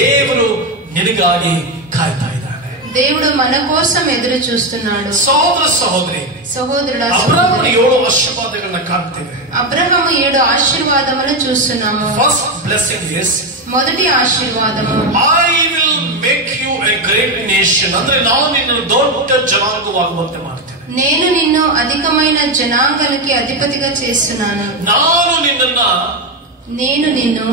ದೇವರು ನಿನಗಾಗಿ ಕಾಯ್ತಾ ಇದ್ದಾನೆ. దేవుడు మన కోసం ఎదురు చూస్తున్నాడు. ಸಹೋದರ ಸಹೋದರಿ, సహోదరుడా, ಅಬ್ರಹಾಮನ 7 ಆಶೀರ್ವಾದಗಳನ್ನ ಕಾಣ್ತೇವೆ. అబ్రహాము 7 ఆశీర్వాదములు చూస్తున్నాము. First blessing is, మొదటి ఆశీర్వాదము, I will make you a great nation. ಅಂದ್ರೆ ನಾನು ನಿನ್ನನ್ನು ದೊಡ್ಡ ಜನಾಂಗವಾಗುವಂತೆ ಮಾಡ್ತೇನೆ. నేను నిన్ను అధికమైన జనాంగాలకి అధిపతిగా చేస్తున్నాను. నేను నిన్ను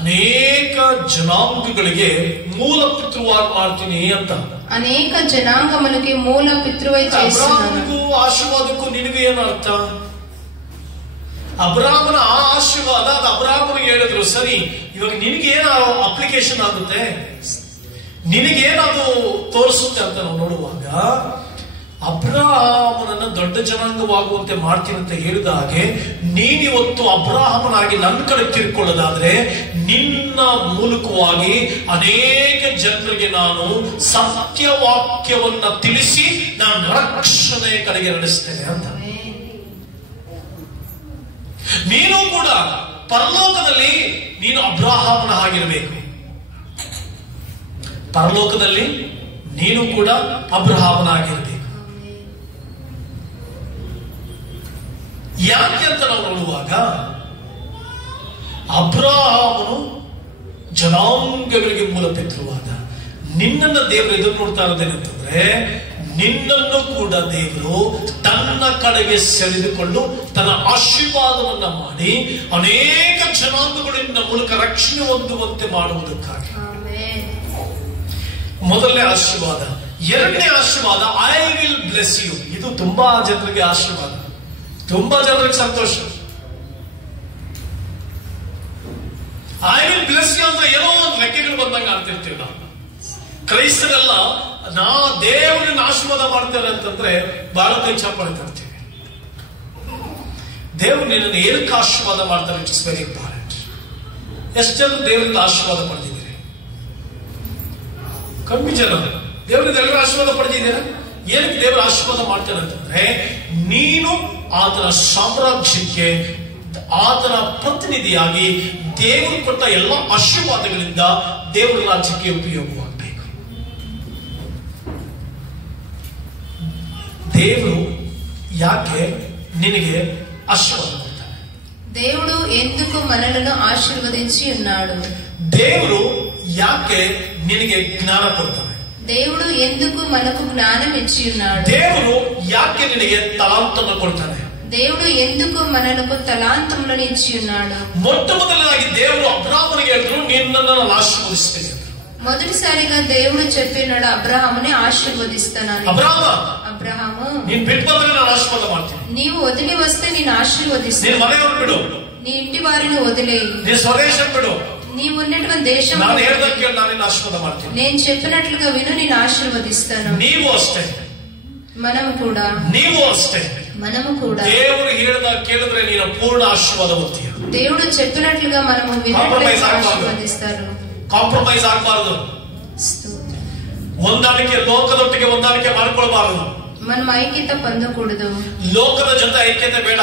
ಅನೇಕ ಜನಾಂಗಗಳಿಗೆ ಮೂಲ ಪಿತೃವಾಗಿ ಮಾಡ್ತೀನಿ ಅಂತ. ಅನೇಕ ಜನಾಂಗములకి ಮೂಲ ಪಿತೃವೈ చేస్తున్నాను. ಆಶೀರ್ವಾದಕ್ಕೂ ನಿನಗೆ ಏನು ಅರ್ಥ? ಅಬ್ರಹಾಮನ ಆ ಆಶೀರ್ವಾದ ಅದು ಅಬ್ರಹಾಮನಿಗೆ ಹೇಳಿದ್ರು ಸರಿ, ಇವಾಗ ನಿನಗೇನು ಅಪ್ಲಿಕೇಶನ್ ಆಗುತ್ತೆ, ನಿನಗೇನದು ತೋರಿಸುತ್ತೆ ಅಂತ ನಾವು ನೋಡುವಾಗ ಅಬ್ರಹಾಮನನ್ನ ದೊಡ್ಡ ಜನಾಂಗವಾಗುವಂತೆ ಮಾಡ್ತೀನಿ ಅಂತ ಹೇಳಿದ ಹಾಗೆ ನೀನಿವತ್ತು ಅಬ್ರಹಾಮನಾಗಿ ನನ್ನ ಕಡೆ ತಿರ್ಕೊಳ್ಳೋದಾದ್ರೆ ನಿನ್ನ ಮೂಲಕವಾಗಿ ಅನೇಕ ಜನರಿಗೆ ನಾನು ಸತ್ಯವಾಕ್ಯವನ್ನ ತಿಳಿಸಿ ನಾನು ರಕ್ಷಣೆಯ ಕಡೆಗೆ ನಡೆಸ್ತೇನೆ ಅಂತ. ನೀನು ಕೂಡ ಪರಲೋಕದಲ್ಲಿ ನೀನು ಅಬ್ರಹಾಮನ ಹಾಗಿರಬೇಕು. ಪರಲೋಕದಲ್ಲಿ ನೀನು ಕೂಡ ಅಬ್ರಹಾಮನಾಗಿರಬೇಕು. ಯಾಕೆ ಅಂತ ನಾವು ನೋಡುವಾಗ ಅಬ್ರಹಾಮನು ಜನಾಂಗಗಳಿಗೆ ಮೂಲ ಪಿತೃವಾದ. ನಿನ್ನನ್ನ ದೇವರು ಎದುರು ನೋಡ್ತಾ ಇರೋದೇನಂತಂದ್ರೆ ನಿನ್ನನ್ನು ಕೂಡ ದೇವರು ತನ್ನ ಕಡೆಗೆ ಸೆಳೆದುಕೊಂಡು ತನ್ನ ಆಶೀರ್ವಾದವನ್ನ ಮಾಡಿ ಅನೇಕ ಜನಾಂಗಗಳಿಂದ ಮೂಲಕ ರಕ್ಷಣೆ ಹೊಂದುವಂತೆ ಮಾಡುವುದಕ್ಕಾಗಿ. ಮೊದಲನೇ ಆಶೀರ್ವಾದ. ಎರಡನೇ ಆಶೀರ್ವಾದ ಐ ವಿಲ್ ಬ್ಲೆಸ್ ಯು. ಇದು ತುಂಬಾ ಜನರಿಗೆ ಆಶೀರ್ವಾದ, ತುಂಬಾ ಜನರಿಗೆ ಸಂತೋಷ. ಐ ವಿಲ್ ಬ್ಲೆಸ್ ಯು ಅಂದ್ರೆ ಏನೋ ಒಂದು ಲೆಕ್ಕಗಳು ಬಂದಂಗ ಅಂತಿರ್ತೀವಿ ನಾವು ಕ್ರೈಸ್ತರೆಲ್ಲ. ನಾ ದೇವರನ್ನ ಆಶೀರ್ವಾದ ಮಾಡ್ತೇವೆ ಅಂತಂದ್ರೆ ಬಹಳ ಕೈ ಚಾಪಡೆ ತರ್ತೀವಿ. ದೇವರು ನಿನ್ನನ್ನು ಏನಕ್ಕೆ ಆಶೀರ್ವಾದ ಮಾಡ್ತಾರೆ? It's very important. ಎಷ್ಟು ಜನ ದೇವರಿಂದ ಆಶೀರ್ವಾದ ಪಡೆದಿದ್ದೀರಿ? ಕಮ್ಮಿ ಜನ. ದೇವರಿಂದ ಎಲ್ಲರೂ ಆಶೀರ್ವಾದ ಪಡೆದಿದ್ದೀರಾ? ಏನಕ್ಕೆ ದೇವರ ಆಶೀರ್ವಾದ ಮಾಡ್ತಾರೆ ಅಂತಂದ್ರೆ ನೀನು ಆತನ ಸಾಮ್ರಾಜ್ಯಕ್ಕೆ ಆತನ ಪ್ರತಿನಿಧಿಯಾಗಿ ದೇವರು ಕೊಟ್ಟ ಎಲ್ಲ ಆಶೀರ್ವಾದಗಳಿಂದ ದೇವರ ರಾಜ್ಯಕ್ಕೆ ಉಪಯೋಗವಾಗಬೇಕು. ದೇವರು ಯಾಕೆ ನಿನಗೆ ఆశీర్వాదం కొడతాడు. దేవుడు ఎందుకు మనలను ఆశీర్వదించి ఉన్నాడు. దేవుడు ಯಾಕೆ ನಿನಗೆ ಜ್ಞಾನ ಕೊಡ್ತಾನೆ. దేవుడు ఎందుకు మనకు జ్ఞానం ఇచ్చి ఉన్నాడు. దేవుడు ಯಾಕೆ ನಿನಗೆ ತಲಾಂತವನ್ನು ಕೊಡ್ತಾನೆ. దేవుడు ఎందుకు మనకు తలాంతములను ఇచ్చి ఉన్నాడు. మొట్టమొదటిసారి దేవుడు అబ్రహామునికి ಹೇಳಿದ್ರು నిన్నను ನಾನು ఆశీర్వదిస్తాను. మొదటిసారిగా దేవుడు చెప్పినాడు అబ్రహాముని ఆశీర్వదిస్తానని. అబ్రహాము ನೀನು ಬಿಟ್ಟು ಬಂದ್ರೆ ನಾನು ಆಶೀರ್ವಾದ ಮಾಡ್ತೀನಿ. నీవు వదిలి వస్తే నేను ఆశీర్వదిస్తాను. ನೀನು ಮನೆಯನ್ನು ಬಿಡು, నీ ఇంటి వారిని వదిలేయి, నీ స్వదేశం బిడు, నీవు ఉన్నటువంటి దేశం ನಾನು ಹೇಳಿದಂತೆ ಕೇಳಿ ನಾನು ನಿನ್ನ ಆಶೀರ್ವಾದ ಮಾಡ್ತೀನಿ. నేను చెప్పినట్లుగా విను, నేను ఆశీర్వదిస్తాను. ನೀವು ಅಷ್ಟೇ, మనం కూడా, ನೀವು ಅಷ್ಟೇ, మనము కూడా దేవుడు ಹೇಳಿದ ಕೇಳಿದ್ರೆ ನೀನು ಪೂರ್ಣ ಆಶೀರ್ವಾದ ಹೊಂದುತ್ತೀಯ. దేవుడు చెప్పినట్లుగా మనము విన్నట్లయితే ఆశీర్వదిస్తారు. ಕಾಂಪ್ರಮೈಸ್ ಆಗಬಾರದು. ಹೊಂದಾಣಿಕೆ, ಲೋಕದೊಟ್ಟಿಗೆ ಹೊಂದಾಣಿಕೆ ಮಾಡಿಕೊಳ್ಳಬಾರದು. మనం ఐక్యత పొందకూడదు. ಲೋಕದ ಜೊತೆ ಐಕ್ಯತೆ ಬೇಡ,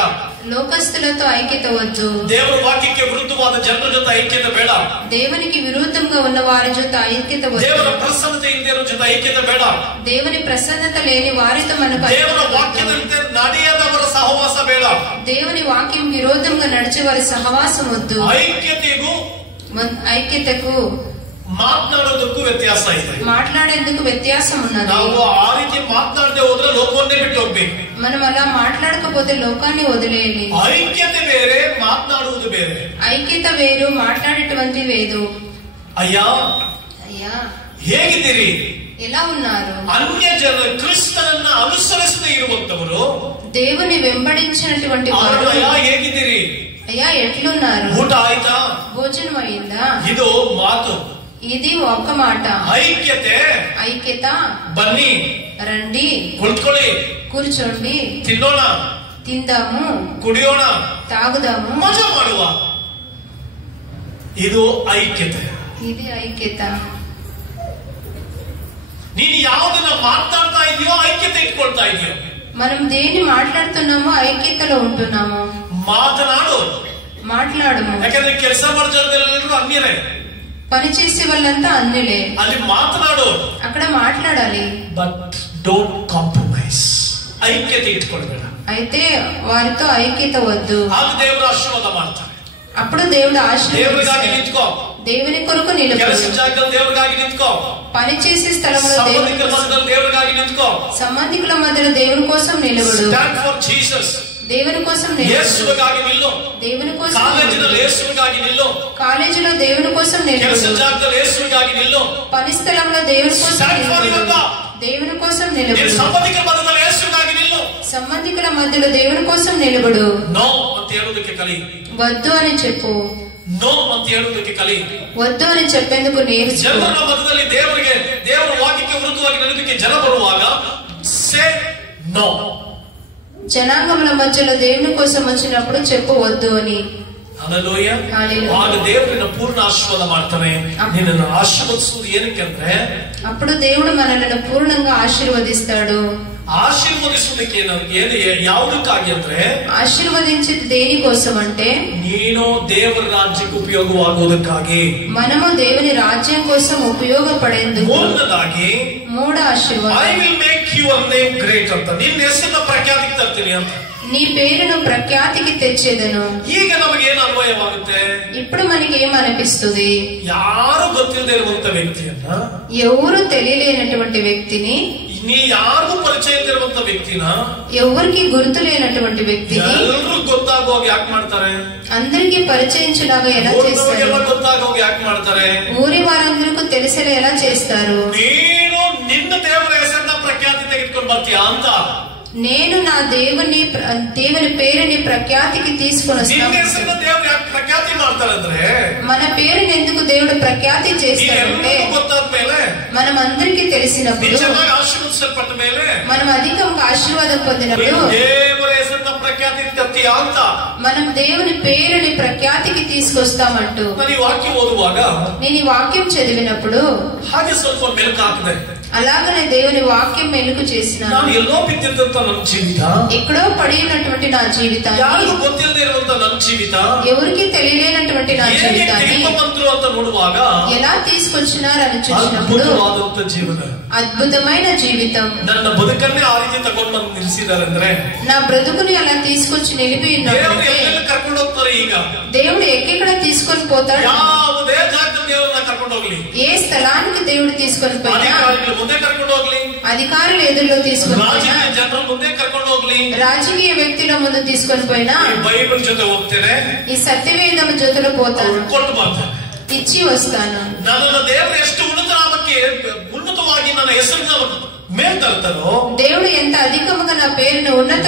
లోకస్తులతో ఐక్యత వద్దు. ದೇವರ ವಾಕ್ಯಕ್ಕೆ ವಿರುದ್ಧವಾದ ಜನರ ಜೊತೆ ಐಕ್ಯತೆ ಬೇಡ, దేవునికి విరుద్ధంగా ఉన్న వారి జೊತೆ ఐక్యత వద్దు. ದೇವರ ಪ್ರಸನ್ನತೆ ಇಲ್ಲದ ಜೊತೆ ಐಕ್ಯತೆ ಬೇಡ, దేవుని ప్రసన్నత లేని వారితో మనకు ದೇವರ ವಾಕ್ಯದಂತೆ ನಡೆಯದವರ ಸಹವಾಸ ಬೇಡ, దేవుని వాక్యం విరోధంగా నడిచే వారి సహవాసం వద్దు. ఐక్యతకు ಮಾತನಾಡೋದಕ್ಕೂ ವ್ಯತ್ಯಾಸ ಇದೆ. మాట్లాడేందుకు వ్యత్యాసం ఉన్నది. ನಾವು ಆ ರೀತಿ ಮಾತನಾಡದೆ ಹೋದ್ರೆ ಲೋಕವನ್ನೇ ಬಿಟ್ಟು ಹೋಗ್ಬೇಕು. మనం అలా మాట్లాడకపోతే లోకాన్ని వదిలేయాలి. ಐಕ್ಯತೆ ಬೇರೆ, ಮಾತನಾಡುವುದು ಬೇರೆ. ఐక్యత వేరు, మాట్లాడేటువంటి వేరు. ಅಯ್ಯಾ ಹೇಗಿದ್ದೀರಿ? ఎలా ఉన్నారు? ಅನ್ಯ ಜನ ಕ್ರಿಸ್ತನನ್ನ ಅನುಸರಿಸದೇ ಇರುವಂತವರು, దేవుని వెంబడించినటువంటి వారు ಹೇಗಿದ್ದೀರಿ? అయ్యా ఎట్లున్నారు? ಊಟ ಆಯ್ತಾ? భోజనం అయిందా? ಇದು ಮಾತು, ఇది ఒక్క మాట. ಐಕ್ಯತ ಬನ್ನಿ, రండి, ಕುಳಿತುಕೊಳ್ಳಿ, కూర్చోండి, ತಿನ್ನೋಣ, తిందాము, ಕುಡಿಯೋಣ, తాగుదాము, ಮಜಾ ಮಾಡುವ. ಇದು ಐಕ್ಯತೆ. ఇది ఐక్యత. ನೀನು ಯಾವುದನ್ನ ಮಾತನಾಡ್ತಾ ಇದೆಯೋ ಐಕ್ಯತೆ ಇಟ್ಕೊಳ್ತಾ ಇದೆಯೋ. మనం దేన్ని మాట్లాడుతున్నామో ఐక్యతలో ఉంటున్నాము. మాట్లాడము. ಯಾಕಂದ್ರೆ ಕೆಲಸ ಮಾಡೋರೆಲ್ಲರೂ ಅನ್ಯರೇ, పని చేసే వాళ్ళంతా అన్యులే. ಅಲ್ಲಿ ಮಾತನಾಡು, అక్కడ మాట్లాడాలి. But don't compromise. ಐಕ್ಯತೆ ಇಟ್ಕೊಳ್ಬೇಡ. అయితే వారితో ఐక్యత వద్దు. ಆಗ ದೇವರ ಆಶೀರ್ವಾದ ಮಾಡ್ತಾರೆ. అప్పుడు దేవుడు ఆశీర్వదిస్తాడు. నించుకో, దేవుని కొరకు నిలబడు. ಕೆಲಸ ಜಾಗದಲ್ಲಿ ದೇವರಿಗಾಗಿ ನಿಂತ್ಕೋ, పని చేసే స్థలంలో ಸಂಬಂಧಿಕರ ಮಧ್ಯದಲ್ಲಿ ದೇವರಿಗಾಗಿ ನಿಂತ್ಕೋ, సంబంధికుల మధ్యలో దేవుని కోసం నిలబడు. Stand for Jesus. దేవుని కోసం నిలబడు. యేసుಗಾಗಿ నిల్ಲು. దేవుని కోసం. కాలేజీలో యేసుಗಾಗಿ నిల్లు. కాలేజీలో దేవుని కోసం నిలబడు. ಕೆಲಸ ಜಾಗದಲ್ಲಿ యేసుಗಾಗಿ నిల్ಲು. పని స్థలంలో దేవుని కోసం నిలబడు. దేవుని కోసం నిలబడు. సంబంధికుల మధ్యలో యేసుಗಾಗಿ నిల్లు. సంబంధికుల మధ్యలో దేవుని కోసం నిలబడు. నో ಅಂತ ಹೇಳೋದಕ್ಕೆ ಕಲಿ. వద్దు అని చెప్పు. ನೋ ಅಂತ ಹೇಳೋದಕ್ಕೆ ಕಲಿ. వద్దు అని చెప్పేందుకు నేర్చుకో. ಜನರ ಮಧ್ಯದಲ್ಲಿ ದೇವರ ವಾಕ್ಯಕ್ಕೆ ವಿರುದ್ಧವಾಗಿ ನಡೆಯೋದಕ್ಕೆ ಜನ ಬರುವಾಗ ಸೇ నో. జనాంగముల మధ్యలో దేవుని కోసం వచ్చినప్పుడు చెప్పవద్దు అని. ಹಲ್ಲೆಲೂಯಾ. ಆಗ ದೇವರಿನ ಪೂರ್ಣ ಆಶೀರ್ವಾದ ಮಾಡ್ತಾನೆ, ನಿನ್ನನ್ನು ಆಶೀರ್ವದಿಸುವುದು ಏನಕ್ಕೆ? అప్పుడు దేవుడు మనల్ని పూర్ణంగా ఆశీర్వదిస్తాడు. ఆశీర్వదిಸುವುದಕ್ಕೆ ಯಾವುದಕ್ಕಾಗಿ ಅಂದ್ರೆ, ఆశీర్వదించేది దేనికోసం అంటే ನೀನು ದೇವರ ರಾಜ್ಯಕ್ಕೆ ಉಪಯೋಗವಾಗುವುದಕ್ಕಾಗಿ, మనము దేవుని రాజ్యం కోసం ఉపయోగపడేందుకు. ಮೂರನೇದಾಗಿ, మూడో ఆశీర్వాదం, I will make your name great ಅಂತ, ನಿನ್ನ ಹೆಸರನ್ನ ಪ್ರಖ್ಯಾತಿಗೆ ತರ್ತೀನಿ ಅಂತ. నీ పేరును ప్రఖ్యాతికి తెచ్చేదను. ಈಗ ನಮಗೇನು ಅನ್ವಯವಾಗುತ್ತೆ? ఇప్పుడు మనకి ఏమనిపిస్తుంది? ಯಾರು ಗೊತ್ತಿಲ್ಲದೆ ಇರುವಂತ ವ್ಯಕ್ತಿಯನ್ನ, ఎవరు తెలియలేనటువంటి వ్యక్తిని, ನೀ ಯಾರಿಗೂ ಪರಿಚಯ ಇರುವಂತ ವ್ಯಕ್ತಿನ, ఎవరికి గుర్తు లేనటువంటి వ్యక్తిని ಎಲ್ಲರೂ ಗೊತ್ತಾಗೋಗಿ ಯಾಕೆ ಮಾಡ್ತಾರೆ? అందరికి పరిచయించలాగా ఎలా చేస్తారు? ಗೊತ್ತಾಗೋಗಿ ಯಾಕೆ ಮಾಡ್ತಾರೆ? ఊరి వారందరికీ తెలిసేలా ఎలా చేస్తారు? ನೀನು ನಿನ್ನ ದೇವರ ಹೆಸರನ್ನ ಪ್ರಖ್ಯಾತಿ ತೆಗೆದುಕೊಂಡು ಬರ್ತೀಯ ಅಂತ. నేను నా దేవుని పేరుని ప్రఖ్యాతికి తీసుకొని వస్తాను. ప్రఖ్యాతి ಮಾಡ್ತಾರಂದ್ರೆ, మన పేరుని ఎందుకు దేవుడు ప్రఖ్యాతి చేస్తాడంటే, మనం అందరికీ తెలిసినప్పుడు, ఆశీర్వదించబడ్డ ಮೇಲೆ, మనం అధికంగా ఆశీర్వాదం పొందినప్పుడు, ದೇವರ ಹೆಸರನ್ನ ಪ್ರಖ್ಯಾತಿ ತರ್ತೀಯ ಅಂತ, మనం దేవుని పేరుని ప్రఖ్యాతికి తీసుకొస్తామంటూ. ಈ ವಾಕ್ಯ ಓದುವಾಗ నేను ఈ వాక్యం చదివినప్పుడు ಹಾಗೆ ಸ್ವಲ್ಪ ಮೆಲುಕು ಹಾಕಿದೆ. అలాగనే దేవుని వాక్యం మెలుగు చేసిన, ನಾನು ಎಲ್ಲೋ ಬಿದ್ದಿದ್ದಂತ ನನ್ನ ಜೀವಿತ, ఎక్కడో పడి ఉన్నటువంటి నా జీవితాన్ని, ಯಾರಿಗೂ ಗೊತ್ತಿಲ್ಲದೆ ಇರುವಂತ ನನ್ನ ಜೀవిತ, ఎవరికి తెలియలేనటువంటి నా జీవితాన్ని ಅಂತ ನೋಡುವಾಗ ఎలా తీసుకొచ్చినారని చూసినప్పుడు, ಜೀವನ, అద్భుతమైన జీవితం. ನನ್ನ ಬದುಕನ್ನೇ ಆ ರೀತಿ ತಗೊಂಡು ನಿಲ್ಲಿಸಿದಾರಂದ್ರೆ, నా బ్రతుకుని అలా తీసుకొచ్చి నిలిపి ಕರ್ಕೊಂಡು ಹೋಗ್ತಾರೆ. ಈಗ దేవుడు ఎక్కడ తీసుకొని పోతాడు? ಯಾವುದೇ ಜಾಗದಲ್ಲಿ ದೇವರನ್ನ ಕರ್ಕೊಂಡು ಹೋಗ್ಲಿ, ఏ స్థలానికి దేవుడు తీసుకొని పోయినా, ಮುಂದೆ ಕರ್ಕೊಂಡು ಹೋಗ್ಲಿ, అధికారుల ఎదురులో తీసుకొని పోయినా, ಜನರ ಮುಂದೆ ಕರ್ಕೊಂಡು ಹೋಗ್ಲಿ, రాజకీయ వ్యక్తుల ముందు తీసుకొని పోయినా, బైబిల్ జೊತೆ ಹೋಗ್ತೇನೆ, ఈ సత్యవేదం జೊತೆలో పోతాను, ಕೊಟ್ಟು ಬರ್ತಾನೆ, ఇచ్చి వస్తాను. ನನ್ನ ದೇವರು ಎಷ್ಟು ಉನ್ನತವಾಗಿ ನನ್ನ ಹೆಸರನ್ನ ಮೇಲ್ ತರ್ತಾರೋ, దేవుడు ఎంత అధికముగా నా పేరును ఉన్నత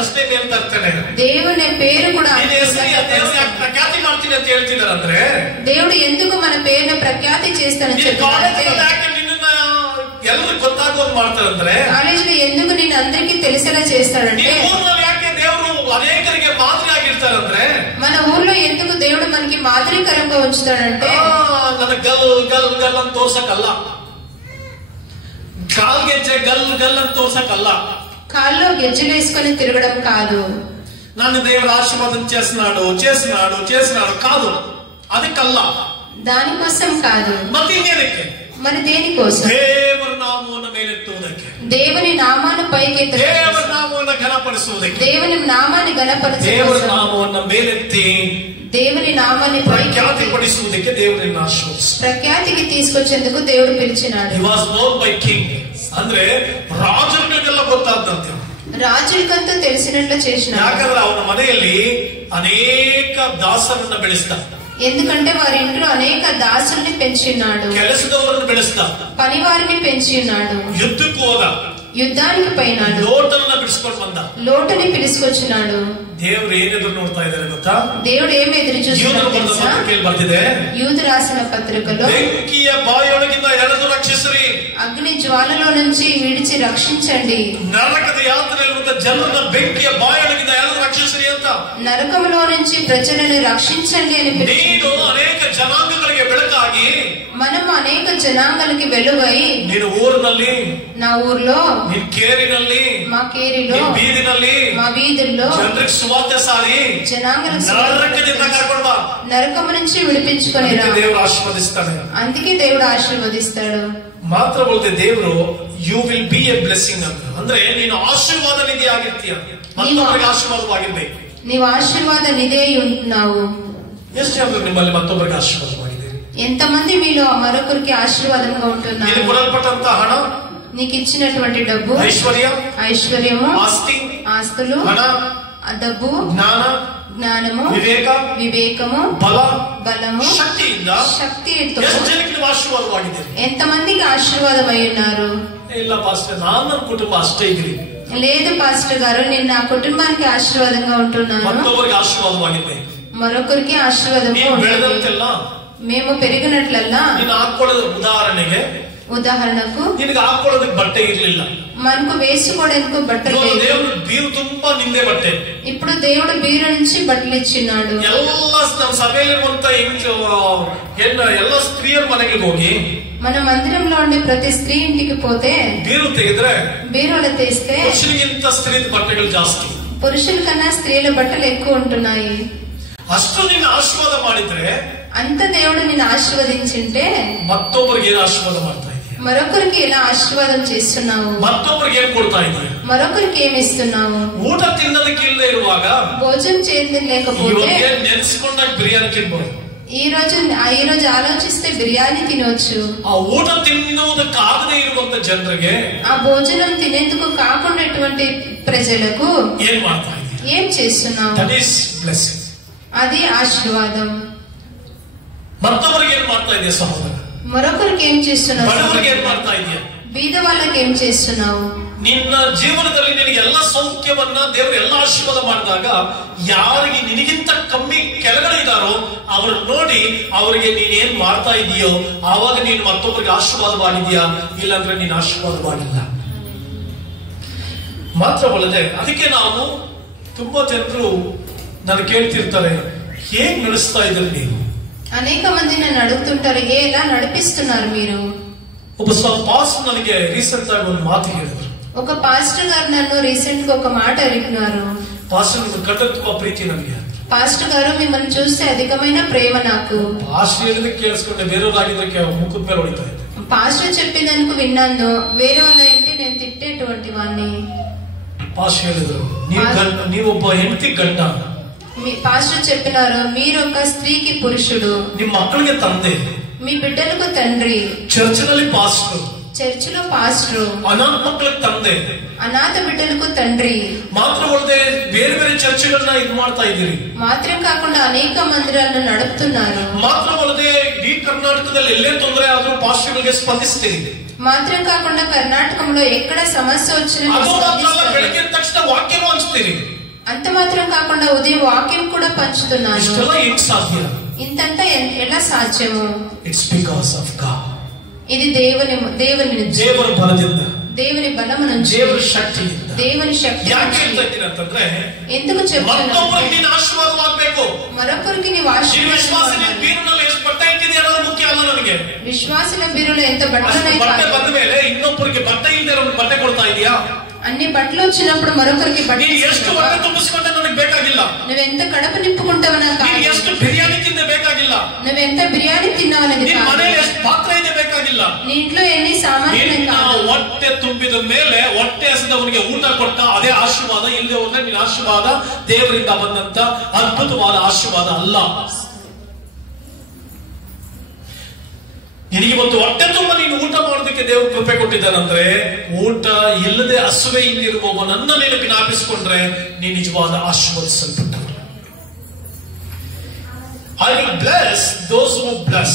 ಅಷ್ಟೇ ಮೇಲ್ ತರ್ತಾನೆ. దేవుని పేరు కూడా ಪ್ರಖ್ಯಾತಿ ಮಾಡ್ತೀನಿ ಅಂತ ಹೇಳ್ತಿದಾರಂದ್ರೆ, దేవుడు ఎందుకు మన పేరును ప్రఖ్యాతి చేస్తానని చెప్తారంటే, ಎಲ್ಲರೂ ಗೊತ್ತಾಗೋದು ಮಾಡ್ತಾರಂದ್ರೆ, కాలేజీలో ఎందుకు నేను అందరికీ తెలిసేలా చేస్తాడంటే, ಯಾಕೆ ದೇವರು ಅನೇಕರಿಗೆ ಮಾದರಿ ಆಗಿರ್ತಾರಂದ್ರೆ, మన ఊర్లో ఎందుకు దేవుడు మనకి మాదిరికరంగా ఉంచుతాడంటే, ನನ್ನ ಗಲ್ ಗಲ್ ಗಲ್ ಅಂತ ತೋರ್ಸಕ್ಕಲ್ಲ, కాల్గెజ్జె గల్ గల్ అని తోసకల్లా, కాల్లో గెజ్జలేసుకొని తిరగడం కాదు. నన్ను దేవుడు ఆశీర్వాదం చేస్తున్నాడు చేస్తున్నాడు చేస్తున్నాడు కాదు, అది కల్లా, దానికోసం కాదు. మరి దేనికోసం? ದೇವರ ನಾಮವನ್ನು ಮೇಲೆತ್ತುವುದಕ್ಕೆ, దేవుని నామాన్ని పైకెత్తి, ದೇವರ ನಾಮವನ್ನು ಘನಪಡಿಸುವುದಕ್ಕೆ, దేవుని నామాన్ని ఘనపరచు, ದೇವರ ನಾಮವನ್ನು ಮೇಲೆತ್ತಿ దేవుని నామాన్ని ప్రఖ్యాతిపడిಸುವುದಕ್ಕೆ దేవుడిని ఆశీర్వదిస్తాడు. ప్రఖ్యాతికి తీసుకొచ్చేందుకు దేవుడు పిలిచినాడు. He was known by king, ಅಂದ್ರೆ ರಾಜರಿಗೆಲ್ಲ ಗೊತ್ತಾದಂತೆ, ರಾಜರಿಗಂತೂ తెలిసినట్లు చేసినాడు. ಯಾಕಂದ್ರೆ ಅವನ ಮನೆಯಲ್ಲಿ ಅನೇಕ ದಾಸರನ್ನ ಬೆಳೆಸ್ತಾ, ఎందుకంటే వారి ఇంట్లో అనేక దాసుల్ని పెంచినాడు, ಕೆಲಸದವರನ್ನು ಬೆಳೆಸ್ತಾ, పనివారిని పెంచినాడు, యుద్ధಕ್ಕೆ ಹೋದ, యుద్ధానికి పోయినాడు, లోటನ್ನ ಬಿಡಿಸಿಕೊಂಡು ಬಂದ, లోటుని పిలుచుకొచ్చినాడు. దేవుడు ఏం ఎదురు ನೋಡ್ತಾ ఇದ್ದಾರೆ ಗೊತ್ತಾ? దేవుడు ఏం ఎదురు చూస్తున్నాడు తెలుసా? ಬರ್ತಿದೆ, యూదు రాసిన పత్రికలో, ಬೆಂಕಿಯ ಬಾಯೊಳಗಿಂದ ಎಳೆದು ರಕ್ಷಿಸಿರಿ, అగ్ని జ్వాలలో నుంచి విడిచి రక్షించండి, నరకದ యాతనెలుగుత ಜನರನ್ನ ಬೆಂಕಿಯ ಬಾಯೊಳಗಿಂದ ಎಳೆದು ರಕ್ಷಿಸಿರಿ ಅಂತ, నరకములో నుంచి ప్రజలను రక్షించండి అని ನೀನು ಅನೇಕ ಜನಾಂಗಗಳಿಗೆ ಬೆಳಕಾಗಿ, మనము అనేక జనాంగాలకి వెలుగై, ನೀನು ಊರಿನಲ್ಲಿ, నా ఊర్లో, ನಿನ್ ಕೇರಿನಲ್ಲಿ, మా కేరిలో, ಬೀದಿನಲ್ಲಿ, మా వీధుల్లో ಜನರಿಗೆ ಸುವಾರ್ತೆ ಸಾರಿ జనాంగాలకు నరకದಿಂದ ಕರ್ಕೊಂಡು ಬಾ, నరకము నుంచి విడిపించుకొని రా. దేవుడు ఆశీర్వదిస్తాడు, అందుకే దేవుడు ఆశీర్వదిస్తాడు. ಮಾತ್ರ ಬಲ್ತೆ ದೇವರು you will be a blessing ಅಂತ, ಅಂದ್ರೆ ನೀನು ಆಶೀರ್ವಾದ ನಿಧಿ ಆಗಿರ್ತೀಯ, ಮತ್ತೊಬ್ಬರಿಗೆ ಆಶೀರ್ವಾದವಾಗಿರ್ಬೇಕು, నీవు ఆశీర్వాద నిధి ఉంటున్నావు. ಎಷ್ಟು ಜನ ನಿಮ್ಮಲ್ಲಿ ಮತ್ತೊಬ್ಬರಿಗೆ ಆಶೀರ್ವಾದ ಮಾಡಿದ್ದೀರಿ? ఎంతమంది మీలో మరొకరికి ఆశీర్వాదంగా ఉంటున్నారు? ಕೊಡಲ್ಪಟ್ಟಂತ ಹಣ, నీకు ఇచ్చినటువంటి డబ్బు, ఐశ్వర్యము, ఆస్తులు, డబ్బు, జ్ఞానము, వివేకము, బలము, శక్తితో ఎంతమందికి ఆశీర్వాదం అయి ఉన్నారు? ಇಲ್ಲ ಪಾಸ್ಟರ್, ನಾನು ನನ್ನ ಕುಟುಂಬ ಅಷ್ಟೇ ಇದ್ರಿ. లేదు పాస్టర్ గారు, నేను నా కుటుంబానికి ఆశీర్వాదంగా ఉంటున్నాను, మತ್ತೊಬ್ಬರಿಗೆ ಆಶೀರ್ವಾದವಾಗಿದೆ, మరొకరికి ఆశీర్వాదం. ಬೆಳೆದಂತೆಲ್ಲ, మేము పెరిగినట్లల్లా, ನೀನು ಹಾಕೊಳ್ಳೋದು ಉದಾಹರಣೆಗೆ ಉದಾಹರಣೆಗೂ ನಿನಗೆ ಹಾಕೊಳ್ಳೋದಕ್ಕೆ ಬಟ್ಟೆ ಇರಲಿಲ್ಲ, మనకు వేసుకోవడానికి బట్టలు లేవు. దేవుడు బీరు ತುಂಬಾ నిండే బట్టే. ఇప్పుడు దేవుడు బీరు నుంచి బట్టలు ఇచ్చినాడు. ಎಲ್ಲ ನಮ್ಮ ಸಭೆಯಲ್ಲಿರುವಂತ ಎಲ್ಲ ಸ್ತ್ರೀಯರ ಮನೆಗೆ ಹೋಗಿ మన మందిరంలో ఉండే ప్రతి స్త్రీ ఇంటికి పోతే బీరు తెగిದ್ರೆ బీరులో తీస్తే పురుషులకింత స్త్రీ బట్టలు ಜಾಸ್ತಿ, పురుషుల కన్నా స్త్రీల బట్టలు ఎక్కువ ఉంటున్నాయి. ಅಷ್ಟು ನಿನ್ನ ಆಶೀರ್ವಾದ ಮಾಡಿದ್ರೆ అంత దేవుడు నిన్ను ఆశీర్వదించింటే మತ್ತೊಬ್ಬರಿಗೆ ಏನು ಆಶೀರ್ವಾದ ಮಾಡ್ತಾ ಇದೀಯ, మరొకరికి ఎలా ఆశీర్వాదం చేస్తున్నావు, మತ್ತೊಬ್ಬರಿಗೆ ಏನು ಕೊಡ್ತಾ ಇದೀಯ, మరొకరికి ఏమి ఇస్తున్నావు. ಊಟ ತಿನ್ನೋದಕ್ಕೆ ಇಲ್ಲದೆ ಇರುವಾಗ భోజనం చేయడం లేకపోతే ನೆನೆಸ್ಕೊಂಡಾಗ ಬಿರಿಯಾನಿ ತಿನ್ಬಹುದು. ఈ రోజు ఆలోచిస్తే బిర్యానీ తినవచ్చు. ఆ ఊట తిన్నుವುದಕ್ಕಾಗದೇ ಇರುವಂತ ಜನರಿಗೆ, ఆ భోజనం తినేందుకు కాకుండా ప్రజలకు ఏం ಮಾಡ್ತಾ ಇದೀಯ, ఏం చేస్తున్నావు. దట్ ఈస్ బ్లెస్సింగ్, అది ఆశీర్వాదం. మತ್ತೊಬ್ಬರಿಗೆ ఏం ಮಾಡ್ತಾ ಇದೀಯ సహోదర, మరొకరికి ఏం చేస్తున్నావు, బడవರಿಗೆ ఏం ಮಾಡ್ತಾ ಇದೀಯ, బీద వాళ్ళకి ఏం చేస్తున్నావు. ನಿನ್ನ ಜೀವನದಲ್ಲಿ ನಿನಗೆ ಎಲ್ಲ ಸೌಖ್ಯವನ್ನ ದೇವರು ಎಲ್ಲ ಆಶೀರ್ವಾದ ಮಾಡಿದಾಗ ಯಾರಿಗೆ ನಿನಗಿಂತ ಕಮ್ಮಿ ಕೆಳಗಡೆ ಇದ್ದಾರೋ ಅವ್ರು ನೋಡಿ ಅವರಿಗೆ ನೀನೇನ್ ಮಾಡ್ತಾ ಇದೀಯೋ ಆವಾಗ ನೀನು ಮತ್ತೊಬ್ಬರಿಗೆ ಆಶೀರ್ವಾದ ಮಾಡಿದ್ಯಾ, ಇಲ್ಲಾಂದ್ರೆ ನೀನು ಆಶೀರ್ವಾದ ಮಾಡಿಲ್ಲ. ಮಾತ್ರವಲ್ಲದೆ ಅದಕ್ಕೆ ನಾವು ತುಂಬಾ ಜನರು ನಾನು ಕೇಳ್ತಿರ್ತಾರೆ, ಹೇಗ್ ನಡೆಸ್ತಾ ಇದ್ರಿ ನೀವು. అనేక మంది నన్ను అడుగుతుంటారు, ఎలా నడిపిస్తున్నారు మీరు. ಒಬ್ಬ ಪಾಸ್ಟರ್ ನನಗೆ ರೀಸೆಂಟ್ ಆಗಿ ಒಂದು ಮಾತು ಹೇಳಿದ್ರು. ఒక పాస్టర్ గారు నన్ను రీసెంట్ గా ఒక మాట అడిగినారు. పాస్టర్ నిన్ను కంటే ತುಂಬಾ ಪ್ರೀತಿ ನನಗೆ. పాస్టర్ గారు మిమ్మల్ని చూస్తే అధికమైన ప్రేమ నాకు. పాస్టర్ ಹೇಳಿದಕ್ಕೆ ಕೇಳಿಸ್ಕೊಂಡೆ, ಬೇರೆಯವರಾಗಿದ್ದಕ್ಕೆ ಮುಖದ ಮೇಲೆ ಹೊಡಿತಾ ಇದ್ದೆ. పాస్టర్ చెప్పేదానికి విన్నాను, వేరే వాళ్ళ ఏంటి నేను తిట్టేటువంటి వాడిని. పాస్టర్ ಹೇಳಿದ್ರು, ನೀವೊಬ್ಬ ಹೆಂಡತಿ ಗಂಡ. పాస్టర్ చెప్పినారు, మీరు ఒక స్త్రీకి పురుషుడు, ನಿಮ್ಮ ಮಕ್ಕಳಿಗೆ ತಂದೆ, మీ బిడ్డలకు తండ్రి, ಚರ್ಚ್ನಲ್ಲಿ ಪಾಸ್ಟರ್, చర్చిలో పాస్టర్, ಅನಾಥ ಮಕ್ಕಳಿಗೆ ತಂದೆ, అనాథ బిడ్డలకు తండ్రి. ಮಾತ್ರವಲ್ಲದೆ ಬೇರೆ ಬೇರೆ ಚರ್ಚ್ಗಳನ್ನ ಇದು ಮಾಡ್ತಾ ಇದ್ದೀರಿ. మాత్రం కాకుండా అనేక మందిరాలను నడుపుతున్నారు. ಮಾತ್ರವಲ್ಲದೆ ಈ ಕರ್ನಾಟಕದಲ್ಲಿ ಎಲ್ಲೇ ತೊಂದರೆ ಆದ್ರೂ ಪಾಸ್ಟರ್ಗಳಿಗೆ ಸ್ಪಂದಿಸ್ತೀರಿ. మాత్రం కాకుండా కర్ణాటకంలో ఎక్కడ సమస్య వచ్చినా ಬೆಳಗ್ಗೆ ತಕ್ಷಣ ವಾಕ್ಯನೂ ಹಂಚ್ತೀರಿ. అంత మాత్రం కాకుండా ఉదయం వాక్యం కూడా పంచుతున్నాను. ಇಷ್ಟೆಲ್ಲ ಹೆಂಗ್ ಸಾಧ್ಯ? ఇంతంతా ఎలా సాధ్యము? It's because of God. ఇది దేవుని నుంచి, ದೇವರ ಬಲದಿಂದ, దేవుని బలము నుంచి, ದೇವರ ಶಕ್ತಿಯಿಂದ, దేవుని శక్తి. ಯಾಕೆ ಹೇಳ್ತಾ ಇದ್ದೀನಿ ಅಂತಂದ್ರೆ, ఎందుకు చెప్తున్నాను, ಮತ್ತೊಬ್ಬರಿಗೆ ನೀನು ಆಶೀರ್ವಾದವಾಗಬೇಕು. మరొకరికి నీవు ವಿಶ್ವಾಸದ ಬೀರಿನಲ್ಲಿ ಎಷ್ಟು ಬಟ್ಟೆ ಇಟ್ಟಿದೆ ಅನ್ನೋದು ಮುಖ್ಯ ಅಲ್ಲ ನನಗೆ. విశ్వాసుల బీరులో ఎంత బట్టలు ಬಟ್ಟೆ ಬಂದ ಮೇಲೆ ಇನ್ನೊಬ್ಬರಿಗೆ ಬಟ್ಟೆ ಇಲ್ಲದೆ ಇರೋರಿಗೆ ಬಟ್ಟೆ ಕೊಡ್ತಾ ಇದೀಯಾ? అన్ని బట్టలు వచ్చినప్పుడు మరొకరికి బట్టలు ಎಷ್ಟು ಬಟ್ಟೆ ತುಂಬಿಸಿಕೊಂಡೆ ನನಗೆ ಬೇಕಾಗಿಲ್ಲ. నువ్వెంత కడుపు నింపుకుంటావు నాకు, ಎಷ್ಟು బిర్యానీ తిందే ಬೇಕಾಗಿಲ್ಲ. నువ్వెంత బిర్యానీ తిన్నావనేది ನಿನ್ನ ಮನೆಯಲ್ಲಿ ಎಷ್ಟು ಪಾತ್ರೆ ಇದೆ ಬೇಕಾಗಿಲ್ಲ. నీ ఇంట్లో ఎన్ని సామాన్లు. ಹೊಟ್ಟೆ ತುಂಬಿದ ಮೇಲೆ ಹೊಟ್ಟೆ ಹಸಿದವನಿಗೆ ಊಟ ಕೊಟ್ಟ ಅದೇ ಆಶೀರ್ವಾದ. ಇಲ್ಲದೆ ಹೋದ್ರೆ ನಿನ್ನ ಆಶೀರ್ವಾದ ದೇವರಿಂದ ಬಂದಂತ ಅದ್ಭುತವಾದ ಆಶೀರ್ವಾದ ಅಲ್ಲ. ನಿನಗಿವತ್ತು ಹೊಟ್ಟೆ ತುಂಬ ನೀನು ಊಟ ಮಾಡೋದಕ್ಕೆ ದೇವರು ಕೃಪೆ ಕೊಟ್ಟಿದ್ದಾನಂದ್ರೆ, ಊಟ ಇಲ್ಲದೆ ಹಸುವೆ ಇಲ್ಲಿರುವವನನ್ನ ನೀನು ಜ್ಞಾಪಿಸಿಕೊಂಡ್ರೆ ನೀನು ನಿಜವಾದ ಆಶೀರ್ವದಿಸಲ್ಪಟ್ಟವರು. I will bless those who bless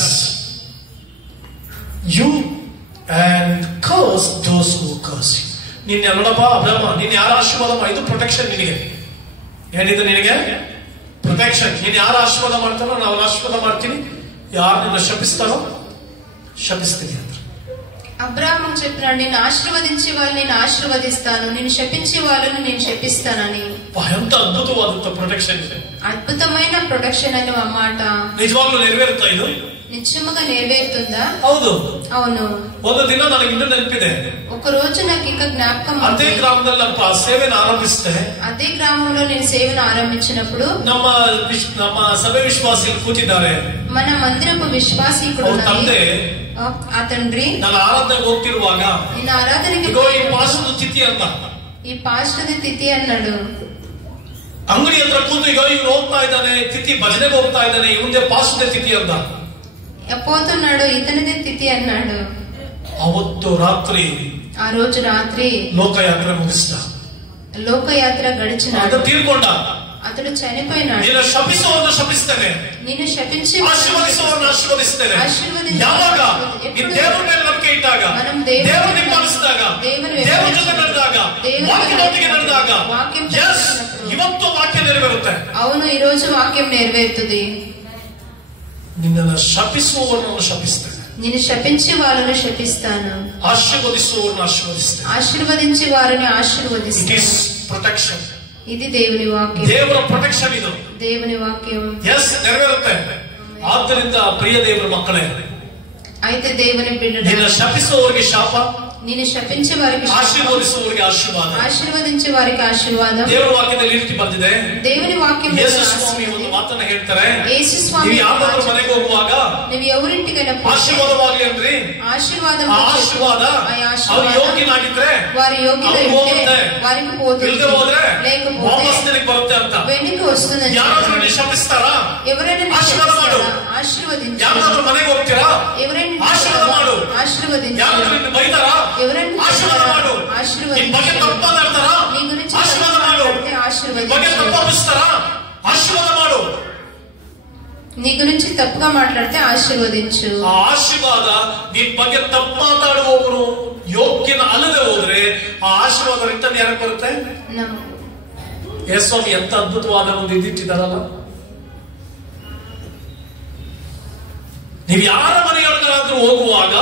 you and curse those who curse you. ನಿನ್ನೆ ನೋಡಪ್ಪ ಅಬ್ರಹ್ಮ, ನೀನ್ ಯಾರ ಆಶೀರ್ವಾದ ಇದು ಪ್ರೊಟೆಕ್ಷನ್ ನಿನಗೆ. ಏನಿದೆ ನಿನಗೆ ಪ್ರೊಟೆಕ್ಷನ್. ನೀನ್ ಯಾರ ಆಶೀರ್ವಾದ ಮಾಡ್ತಾರೋ ನಾವು ಆಶೀರ್ವಾದ ಮಾಡ್ತೀನಿ, ಯಾರು ನಿನ್ನ ಶಪಿಸ್ತಾರೋ ಶಪಿಸ್ತೀನಿ ಅಂತ. అబ్రాహాము చెప్పినాడు, నేను ఆశీర్వదించే వాళ్ళని నేను ఆశీర్వదిస్తాను, నేను శపించే వాళ్ళని నేను శపిస్తానని. ఎంత అద్భుతವಾದಂತ ಪ್ರೊಟೆಕ್ಷನ್ ಇದೆ. అద్భుతమైన ప్రొటెక్షన్ అని ఆ మాట ನಿಜವಾಗ್ಲೂ ನೆರವೇರುತ್ತಾ ಇದು? నిజముగా నెరవేరుతుందా? ಹೌದು. అవును. ಒಂದು ದಿನ ನನಗೆ ಇನ್ನೂ ನೆನಪಿದೆ. ఒక రోజు నాకు ఇంకా జ్ఞాపకం. ಅದೇ ಗ್ರಾಮದಲ್ಲಿ ನಮ್ಮ ಸೇವೆನ ಆರಂಭಿಸಿದೆ. అదే గ్రామంలో నేను సేవను ఆరంభించినప్పుడు ನಮ್ಮ ಸಭೆ ವಿಶ್ವಾಸಿಗಳು ಕೂತಿದ್ದಾರೆ. మన మందిరపు విశ్వాసీకుడు ತಂದೆ, ఆ తండ్రి, ನಾನು ಆರಾಧನೆಗೆ ಹೋಗ್ತಿರುವಾಗ నేను ఆరాధనకి ಈ ಪಾಸ್ಟರ್ ತಿಥಿ ಅಂತ, ఈ పాస్టర్ తిథి అన్నాడు. ಅಂಗಡಿ ಹತ್ರ ಕೂತು ಈಗ ಇವ್ನು ಹೋಗ್ತಾ ಇದ್ದಾನೆ ತಿಥಿ, ಭಜನೆಗೆ ಹೋಗ್ತಾ ಇದ್ದಾನೆ, ಇವಂದೇ ಪಾಸ್ಟರ್ ತಿಥಿ ಅಂತ పోతున్నాడు, ఇతనిదే తిథి అన్నాడు. ಅವತ್ತು ರಾತ್ರಿ, ఆ రోజు రాత్రి ಲೋಕಯಾತ್ರೆ ಮುಗಿಸ್ದ. లోకయాత్ర గడిచినాడు, ತೀರ್ಕೊಂಡ. అతడు చనిపోయినాడు. ನಿನ್ನ ಶಪಿಸುವವರನ್ನ ಶಪಿಸ್ತೇನೆ, నిన్ను శపించి ಆಶೀರ್ವದಿಸುವವರನ್ನ ಆಶೀರ್ವದಿಸ್ತೇನೆ. ಯಾವಾಗ ಈ ದೇವರ ಮೇಲೆ ನಂಬಿಕೆ ಇಟ್ಟಾಗ, ದೇವರನ್ನು ಪಾಲಿಸಿದಾಗ, ದೇವರ ಜೊತೆ ನಡೆದಾಗ, ವಾಕ್ಯದೊಂದಿಗೆ ನಡೆದಾಗ, ಇವತ್ತು ವಾಕ್ಯ ನೆರವೇರುತ್ತೆ. అవును, ఈ రోజు వాక్యం నెరవేరుతుంది. ನಿನ್ನನ್ನು ಶಪಿಸುವವರನ್ನು ಶಪಿಸ್ತೇನೆ. నిన్ను శపించే వాళ్ళను శపిస్తాను, ఆశీర్వదిస్తువారిని ఆశీర్వదిస్తాను. ఆశీర్వదించే వారిని ఆశీర్వదిస్తాను. It is protection. ఇది దేవుని వాక్యం. ದೇವರ ಪ್ರೊಟೆಕ್ಷನ್ ಇದು. దేవుని వాక్యం ನೆರವೇರುತ್ತೆ. ಆದ್ದರಿಂದ ಪ್ರಿಯ ದೇವರ ಮಕ್ಕಳೇ, అయితే దేవుని బిడ్డలు, ನಿನ್ನ ಶಪಿಸುವವರಿಗೆ ಶಾಪ, నిన్ను శపించే వారికి ಆಶೀರ್ವದಿಸುವವರಿಗೆ ಆಶೀರ್ವಾದ, ఆశీర్వదించే వారికి ఆశీర్వాదం. ದೇವರ ವಾಕ್ಯದಲ್ಲಿ ಈ ರೀತಿ ಬಂದಿದೆ. దేవుని వాక్యం ಯೇಸು ಸ್ವಾಮಿ ಒಂದು ಮಾತನ್ನ ಹೇಳ್ತಾರೆ. యేసు స్వామి ನೀವು ಯಾರಾದರೂ ಮನೆಗೆ ಹೋಗುವಾಗ ನೀವು ఎవరింటికైనా ಆಶೀರ್ವಾದವಾಗಲಿ ಅಂದ್ರಿ, ఆశీర్వాదం ಆಶೀರ್ವಾದ ಅವರು ಯೋಗ್ಯನಾಗಿದ್ರೆ వారి యోగ్యులైతే వారికి పోతుంది, ಇಲ್ಲದೆ ಹೋದ್ರೆ లేకపోతే ವಾಪಸ್ ನಿನಗೆ ಬರುತ್ತೆ ಅಂತ. వెనక్కి వస్తుందని. ಯಾರಾದರೂ ನೀವು ಶಪಿಸ್ತಾರಾ? ఎవరైనా ಆಶೀರ್ವಾದ ಮಾಡು. ఆశీర్వదించు. ಯಾರಾದರೂ ಮನೆಗೆ ಹೋಗ್ತೀರಾ? ఎవరైనా ಆಶೀರ್ವಾದ ಮಾಡು. ఆశీర్వదించు. ಯಾರಾದರೂ ನಿನ್ನ ಬೈತಾರಾ? ఎవరైనా ಆಶೀರ್ವಾದ ಮಾಡು. ఆశీర్వదించు. ನಿನ್ನ ಬಗ್ಗೆ ತಪ್ಪು ಮಾತಾಡ್ತಾರಾ? నీ గురించి ಆಶೀರ್ವಾದ ಮಾಡು. ఆశీర్వదించు. ಬಗ್ಗೆ ತಪ್ಪು ಅನಿಸ್ತಾರಾ? ಆಶೀರ್ವಾದ ಮಾಡು. నీ గురించి తప్పుగా మాట్లాడితే ఆశీర్వదించు. ಆ ಆಶೀರ್ವಾದ ನಿನ್ ಬಗ್ಗೆ ತಪ್ಪು ಮಾತಾಡುವವರು ಯೋಗ್ಯನ ಅಲ್ಲದೆ ಹೋದ್ರೆ ಆ ಆಶೀರ್ವಾದ ರಿಟರ್ನ್ ಯಾರಿಗೆ ಬರುತ್ತೆ? ಯೇಸ್ವಾಮಿ ಎಂತ ಅದ್ಭುತವಾದ ಒಂದು ಇದಿಟ್ಟಿದಾರಲ್ಲ. ನೀವು ಯಾರ ಮನೆಯೊಳಗಾದ್ರೂ ಹೋಗುವಾಗ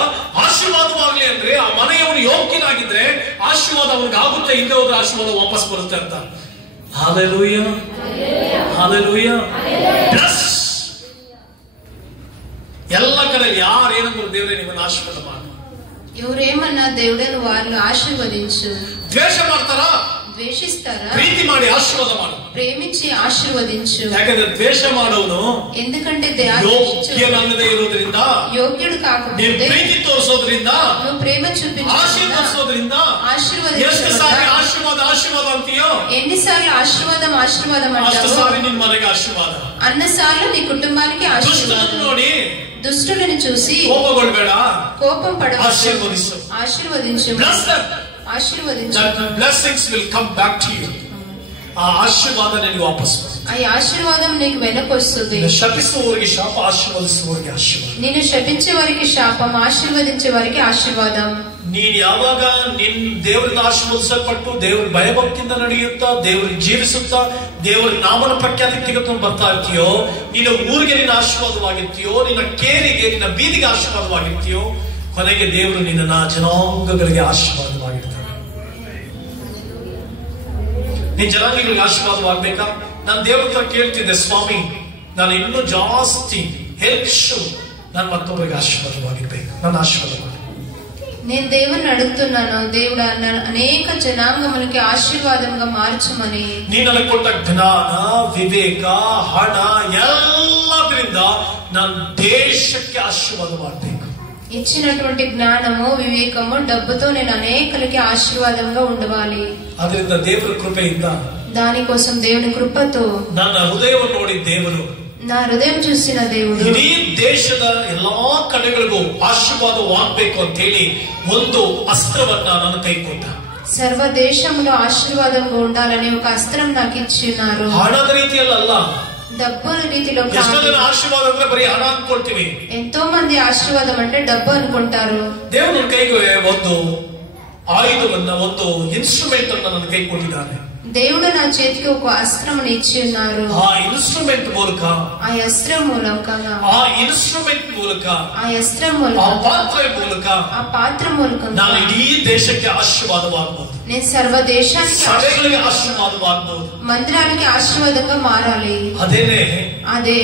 ಆಶೀರ್ವಾದವಾಗ್ಲಿ ಅಂದ್ರೆ ಆ ಮನೆಯವರು ಯೋಗ್ಯನಾಗಿದ್ರೆ ಆಶೀರ್ವಾದ ಅವ್ರಿಗೆ ಆಗುತ್ತೆ, ಇಲ್ಲದೆ ಹೋದ್ರೆ ಆಶೀರ್ವಾದ ವಾಪಸ್ ಬರುತ್ತೆ ಅಂತ. Hallelujah, hallelujah. ಪ್ಲಸ್ ಎಲ್ಲ ಕಡೆ ಯಾರು ಏನಂದ್ರು ದೇವರೇ ನಿಮ್ಮನ್ನು ಆಶೀರ್ವಾದ ಮಾಡು. ఎవరేమన్నా దేవుడే వారిని ఆశీర్వదించు. ದ್ವೇಷ ಮಾಡ್ತಾರಾ? ద్వేషిస్తారా? ಪ್ರೀತಿ ಮಾಡಿ ಆಶೀರ್ವಾದ ಮಾಡು. ప్రేమించి ఆశీర్వదించు. ಯಾಕಂದ್ರೆ ದ್ವೇಷ ಮಾಡೋನು ఎందుకంటే ಯೋಗ್ಯನಲ್ಲದೆ ಇರೋದ್ರಿಂದ, ಯೋಗ್యుడు కాకపోతే ಪ್ರೀತಿ ತೋರಿಸೋದ್ರಿಂದ, నువ్వు ప్రేమ చూపించు, ಆಶೀರ್ವದಿಸೋದ್ರಿಂದ ಎಷ್ಟು ಸಾರಿ ಆಶೀರ್ವಾದ ಆಶೀರ್ವಾದ ಅಂತೀಯೋ, ఎన్నిసార్లు ఆశీర్వాదం ఆశీర్వాదం ಅಷ್ಟು అంటావు, ಸಾರಿ ನಿನ್ ಮನೆಗೆ ಆಶೀರ್ವಾದ. అన్నసార్లు నీ కుటుంబానికి ఆశీర్వాదం. ನೋಡಿ, దుష్టులను చూసి ಕೋಪಗೊಳ್ಬೇಡ, కోపం పడకు, ಆಶೀರ್ವದಿಸು. ఆశీర్వదించు. ఆశీర్వదించు. Blessings will come back to you. ಆ ಆಶೀರ್ವಾದ ನಿನಗೆ ವಾಪಸ್ ಬರುತ್ತೆ. ఆ ఆశీర్వాదం నీకు వెనక్కి వస్తుంది. ಶಪಿಸುವವರಿಗೆ ಶಾಪ, ಆಶೀರ್ವದಿಸುವವರಿಗೆ ಆಶೀರ್ವಾದ. నిన్ను శపించే వారికి శాపం, ఆశీర్వదించే వారికి ఆశీర్వాదం. ನೀನ್ ಯಾವಾಗ ನಿನ್ ದೇವರಿಂದ ಆಶೀರ್ವದಿಸಲ್ಪಟ್ಟು ದೇವರ ಭಯಭಕ್ತಿಯಿಂದ ನಡೆಯುತ್ತಾ, ದೇವರಿಗೆ ಜೀವಿಸುತ್ತಾ, ದೇವರ ನಾಮನ ಪ್ರಖ್ಯಾತಿ ತೆಗೆದುಕೊಂಡು ಬರ್ತಾ ಇರ್ತೀಯೋ, ನಿನ್ನ ಊರಿಗೆ ನಿನ್ನ ಆಶೀರ್ವಾದವಾಗಿರ್ತೀಯೋ, ನಿನ್ನ ಕೇರಿಗೆ, ನಿನ್ನ ಬೀದಿಗೆ ಆಶೀರ್ವಾದವಾಗಿರ್ತೀಯೋ, ಕೊನೆಗೆ ದೇವರು ನಿನ್ನ ಜನಾಂಗಗಳಿಗೆ ಆಶೀರ್ವಾದವಾಗಿರ್ತಾರೆ. ನಿನ್ ಜನಾಂಗಗಳಿಗೆ ಆಶೀರ್ವಾದವಾಗಬೇಕಾ? ನಾನು ದೇವರ ಹತ್ರ ಕೇಳ್ತಿದ್ದೆ, ಸ್ವಾಮಿ ನಾನು ಇನ್ನೂ ಜಾಸ್ತಿ ಹೆಚ್ಚು ನಾನು ಮತ್ತೊಬ್ಬರಿಗೆ ಆಶೀರ್ವಾದವಾಗಿರ್ಬೇಕು, ನನ್ನ ಆಶೀರ್ವಾದ. నేను దేవుని అడుగుతున్నాను, దేవుడా అనేక జనాంగములకి ఆశీర్వాదంగా మార్చమని. ನೀನು ನನಗೆ ಕೊಟ್ಟ ಜ್ಞಾನ, ವಿವೇಕ, ಹಣ ಎಲ್ಲದರಿಂದ ನಾನು ದೇಶಕ್ಕೆ ಆಶೀರ್ವಾದ ಮಾಡಬೇಕು. ఇచ్చినటువంటి జ్ఞానము, వివేకము, డబ్బుతో నేను అనేకలకి ఆశీర్వాదంగా ఉండవాలి. ಅದರಿಂದ ದೇವರ ಕೃಪೆಯಿಂದ, దానికోసం దేవుని కృపతో ನನ್ನ ಹೃದಯವನ್ನು ನೋಡಿ ದೇವರು, నా హృదయం చూసిన దేవుడు ಇಡೀ ದೇಶದ ಎಲ್ಲಾ ಕಡೆಗಳಿಗೂ ಆಶೀರ್ವಾದವಾಗಬೇಕು ಅಂತ ಹೇಳಿ ಒಂದು ಅಸ್ತ್ರವನ್ನ ನನ್ನ ಕೈ ಕೊಟ್ಟ. సర్వ దేశంలో ఆశీర్వాదంగా ఉండాలని ఒక అస్త్రం నాకు ఇచ్చిన్నారు. ಹಣದ ರೀತಿಯಲ್ಲ, డబ్బు రీతిలో ಎಷ್ಟೋ ಜನ ಆಶೀರ್ವಾದ ಅಂದ್ರೆ ಬರೀ ಹಣ ಅನ್ಕೊಳ್ತೀವಿ. ఎంతో మంది ఆశీర్వాదం అంటే డబ్బు అనుకుంటారు. ದೇವರು ನನ್ನ ಕೈಗೆ ಒಂದು ಆಯುಧವನ್ನ, ಒಂದು ಇನ್ಸ್ಟ್ರೂಮೆಂಟ್ ಅನ್ನ ನನ್ನ ಕೈ ಕೊಟ್ಟಿದ್ದಾನೆ. దేవుడు నా చేతికి ఒక అస్త్రమును ఇచ్చి ఉన్నారు. ఆ ఇన్స్ట్రుమెంట్ ಮೂಲಕ, ఆ అస్త్రం మూలంగా, ఆ ఇన్స్ట్రుమెంట్ ಮೂಲಕ, ఆ అస్త్రం మూలంగా, ಆ ಪಾತ್ರೆ ಮೂಲಕ, ఆ పాత్ర మూలంగా ನಾನು ಇಡೀ ದೇಶಕ್ಕೆ ಆಶೀರ್ವಾದವಾಗಬಹುದು. నేను సర్వ దేశానికి, ಸಭೆಗಳಿಗೆ ಆಶೀರ್ವಾದವಾಗಬಹುದು, మందిరానికి ఆశీర్వాదంగా మారాలి. అదే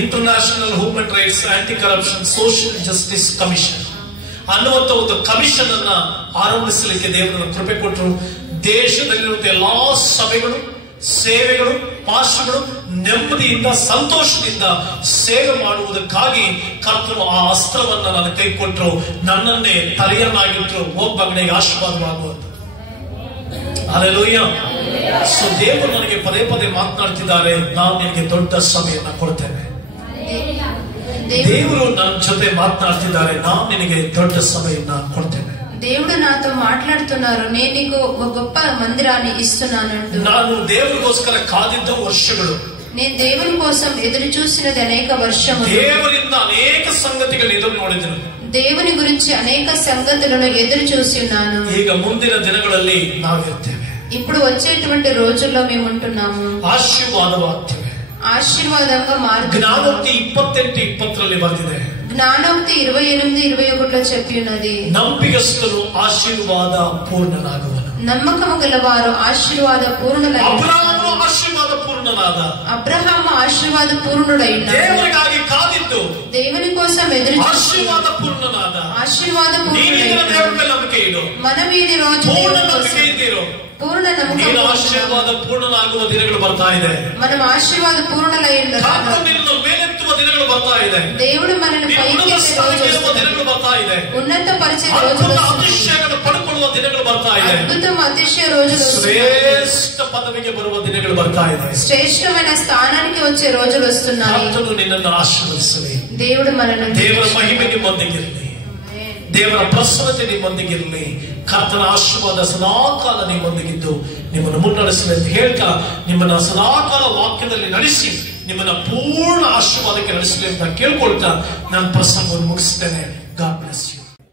international human rights aunty corruption social justice commission ಅನ್ನುವಂತ ಒಂದು ಕಮಿಷನ್ ಅನ್ನ ಆರಂಭಿಸಲಿಕ್ಕೆ ದೇವರ ಕೃಪೆ ಕೊಟ್ಟರು. ದೇಶದಲ್ಲಿರುವಂತಹ ಎಲ್ಲಾ ಸಭೆಗಳು, ಸೇವೆಗಳು, ಪಾಸ್ಟರ್ಗಳು ನೆಮ್ಮದಿಯಿಂದ, ಸಂತೋಷದಿಂದ ಸೇವೆ ಮಾಡುವುದಕ್ಕಾಗಿ ಕರ್ತರು ಆ ಅಸ್ತ್ರವನ್ನ ನನ್ನ ಕೈ ಕೊಟ್ಟರು. ನನ್ನನ್ನೇ ತಲೆಯನ್ನಾಗಿಟ್ಟರು, ಒಬ್ಬ ಮನೆಗೆ ಆಶೀರ್ವಾದವಾಗುವಂತ. ಹಲ್ಲೆಲೂಯಾ. ಸೊ ದೇವರು ನನಗೆ ಪದೇ ಪದೇ ಮಾತನಾಡ್ತಿದ್ದಾರೆ, ನಾನು ನಿನಗೆ ದೊಡ್ಡ ಸಭೆಯನ್ನ ಕೊಡ್ತೇನೆ. ದೇವರು ನನ್ನ ಜೊತೆ ಮಾತನಾಡ್ತಿದ್ದಾರೆ, ನಾನು ನಿನಗೆ ದೊಡ್ಡ ಸಭೆಯನ್ನ ಕೊಡ್ತೇನೆ. దేవుడు నాతో మాట్లాడుతున్నారు, నేను నీకు ఒక గొప్ప మందిరాన్ని ఇస్తున్నానంటూ. ನಾನು ದೇವರಿಗೋಸ್ಕರ ಕಾದಿದ್ದ ವರ್ಷಗಳು, నేను దేవుని కోసం ఎదురు చూసినది అనేక వర్షములు. ದೇವರಿಂದ ಅನೇಕ ಸಂಗತಿಗಳನ್ನು ಎದುರು ನೋಡಿದನು. దేవుని గురించి అనేక సంగతులను ఎదురు చూసి ఉన్నాను. ಈಗ ಮುಂದಿನ ದಿನಗಳಲ್ಲಿ ನಾವಿರ್ತೇವೆ. ఇప్పుడు వచ్చేటువంటి రోజుల్లో మేము ఉంటున్నాము. ಆಶೀರ್ವಾದವಾಗ್ತೇವೆ, ఆశీర్వాదంగా మారుతుంది. ಜ್ಞಾನೋಕ್ತಿ 28:20 ಬರೆದಿದೆ. ಜ್ಞಾನೋಕ್ತಿ 28:21 చెప్పి ఉన్నది. ನಂಬಿಗಸ್ತನು ಆಶೀರ್ವಾದ ಪೂರ್ಣನಾಗುವನು. నమ్మకము గలవారు ఆశీర్వాద పూర్ణులైన ಅಬ್ರಹಾಮನು ಆಶೀರ್ವಾದ ಪೂರ್ಣನಾದ. అబ్రహాము ఆశీర్వాద పూర్ణుడైన ದೇವರಿಗಾಗಿ ಕಾದಿದ್ದು దేవుని కోసం ఎదురు ಆಶೀರ್ವಾದ ಪೂರ್ಣನಾದ. ఆశీర్వాద పూర్ణుడైన ದೇವರ ಮೇಲೆ ನಂಬಿಕೆ ಇಡು. మనం ఈ రోజు ಪೂರ್ಣ ನಂಬಿಕೆ ಇದ್ದೀರೋ పూర్ణ నమ్మకం ಆಶೀರ್ವಾದ ಪೂರ್ಣನಾಗುವ ದಿನಗಳು ಬರ್ತಾ ಇದೆ. మనం ఆశీర్వాద పూర్ణులై ಕರ್ತನು ನಿನ್ನನ್ನು ಮೇಲೆತ್ತುವ ದಿನಗಳು ಬರ್ತಾ ಇದೆ. దేవుడు మనల్ని పైకెత్తే రోజులు ದಿನಗಳು ಬರ್ತಾ ಇದೆ. ఉన్నత పరిచే రోజులు ಅತಿಶಯಗಳನ್ನು ಪಡೆದುಕೊಳ್ಳುವ ದಿನಗಳು ಬರ್ತಾ ಇದೆ. అద్భుతం అతిశయ రోజులు ಶ್ರೇಷ್ಠ ಪದವಿಗೆ ಬರುವ ದಿನಗಳು ಬರ್ತಾ ಇದೆ. ಶ್ರೇಷ್ಠమైన స్థానానికి వచ్చే రోజులు వస్తున్నాయి. ಕರ್ತನು ನಿನ್ನನ್ನು ಆಶೀರ್ವದಿಸಲಿ. దేవుడు మనల్ని ದೇವರ ಮಹಿಮೆ ನಿಮ್ಮೊಂದಿಗಿರಲಿ. ದೇವರ ಪ್ರಸನ್ನತೆ ನಿಮ್ಮೊಂದಿಗಿರಲಿ. ಕರ್ತನ ಆಶೀರ್ವಾದ ಸದಾಕಾಲ ನಿಮ್ಮೊಂದಿಗಿದ್ದು ನಿಮ್ಮನ್ನು ಮುನ್ನಡೆಸಲಿ ಅಂತ ಹೇಳ್ತಾ ನಿಮ್ಮನ್ನ ಸದಾಕಾಲ ವಾಕ್ಯದಲ್ಲಿ ನಡೆಸಿ ನಿಮ್ಮನ್ನ ಪೂರ್ಣ ಆಶೀರ್ವಾದಕ್ಕೆ ನಡೆಸಲಿ ಅಂತ ಕೇಳ್ಕೊಳ್ತಾ ನಾನು ಪ್ರಸಂಗವನ್ನು ಮುಗಿಸ್ತೇನೆ. God bless you.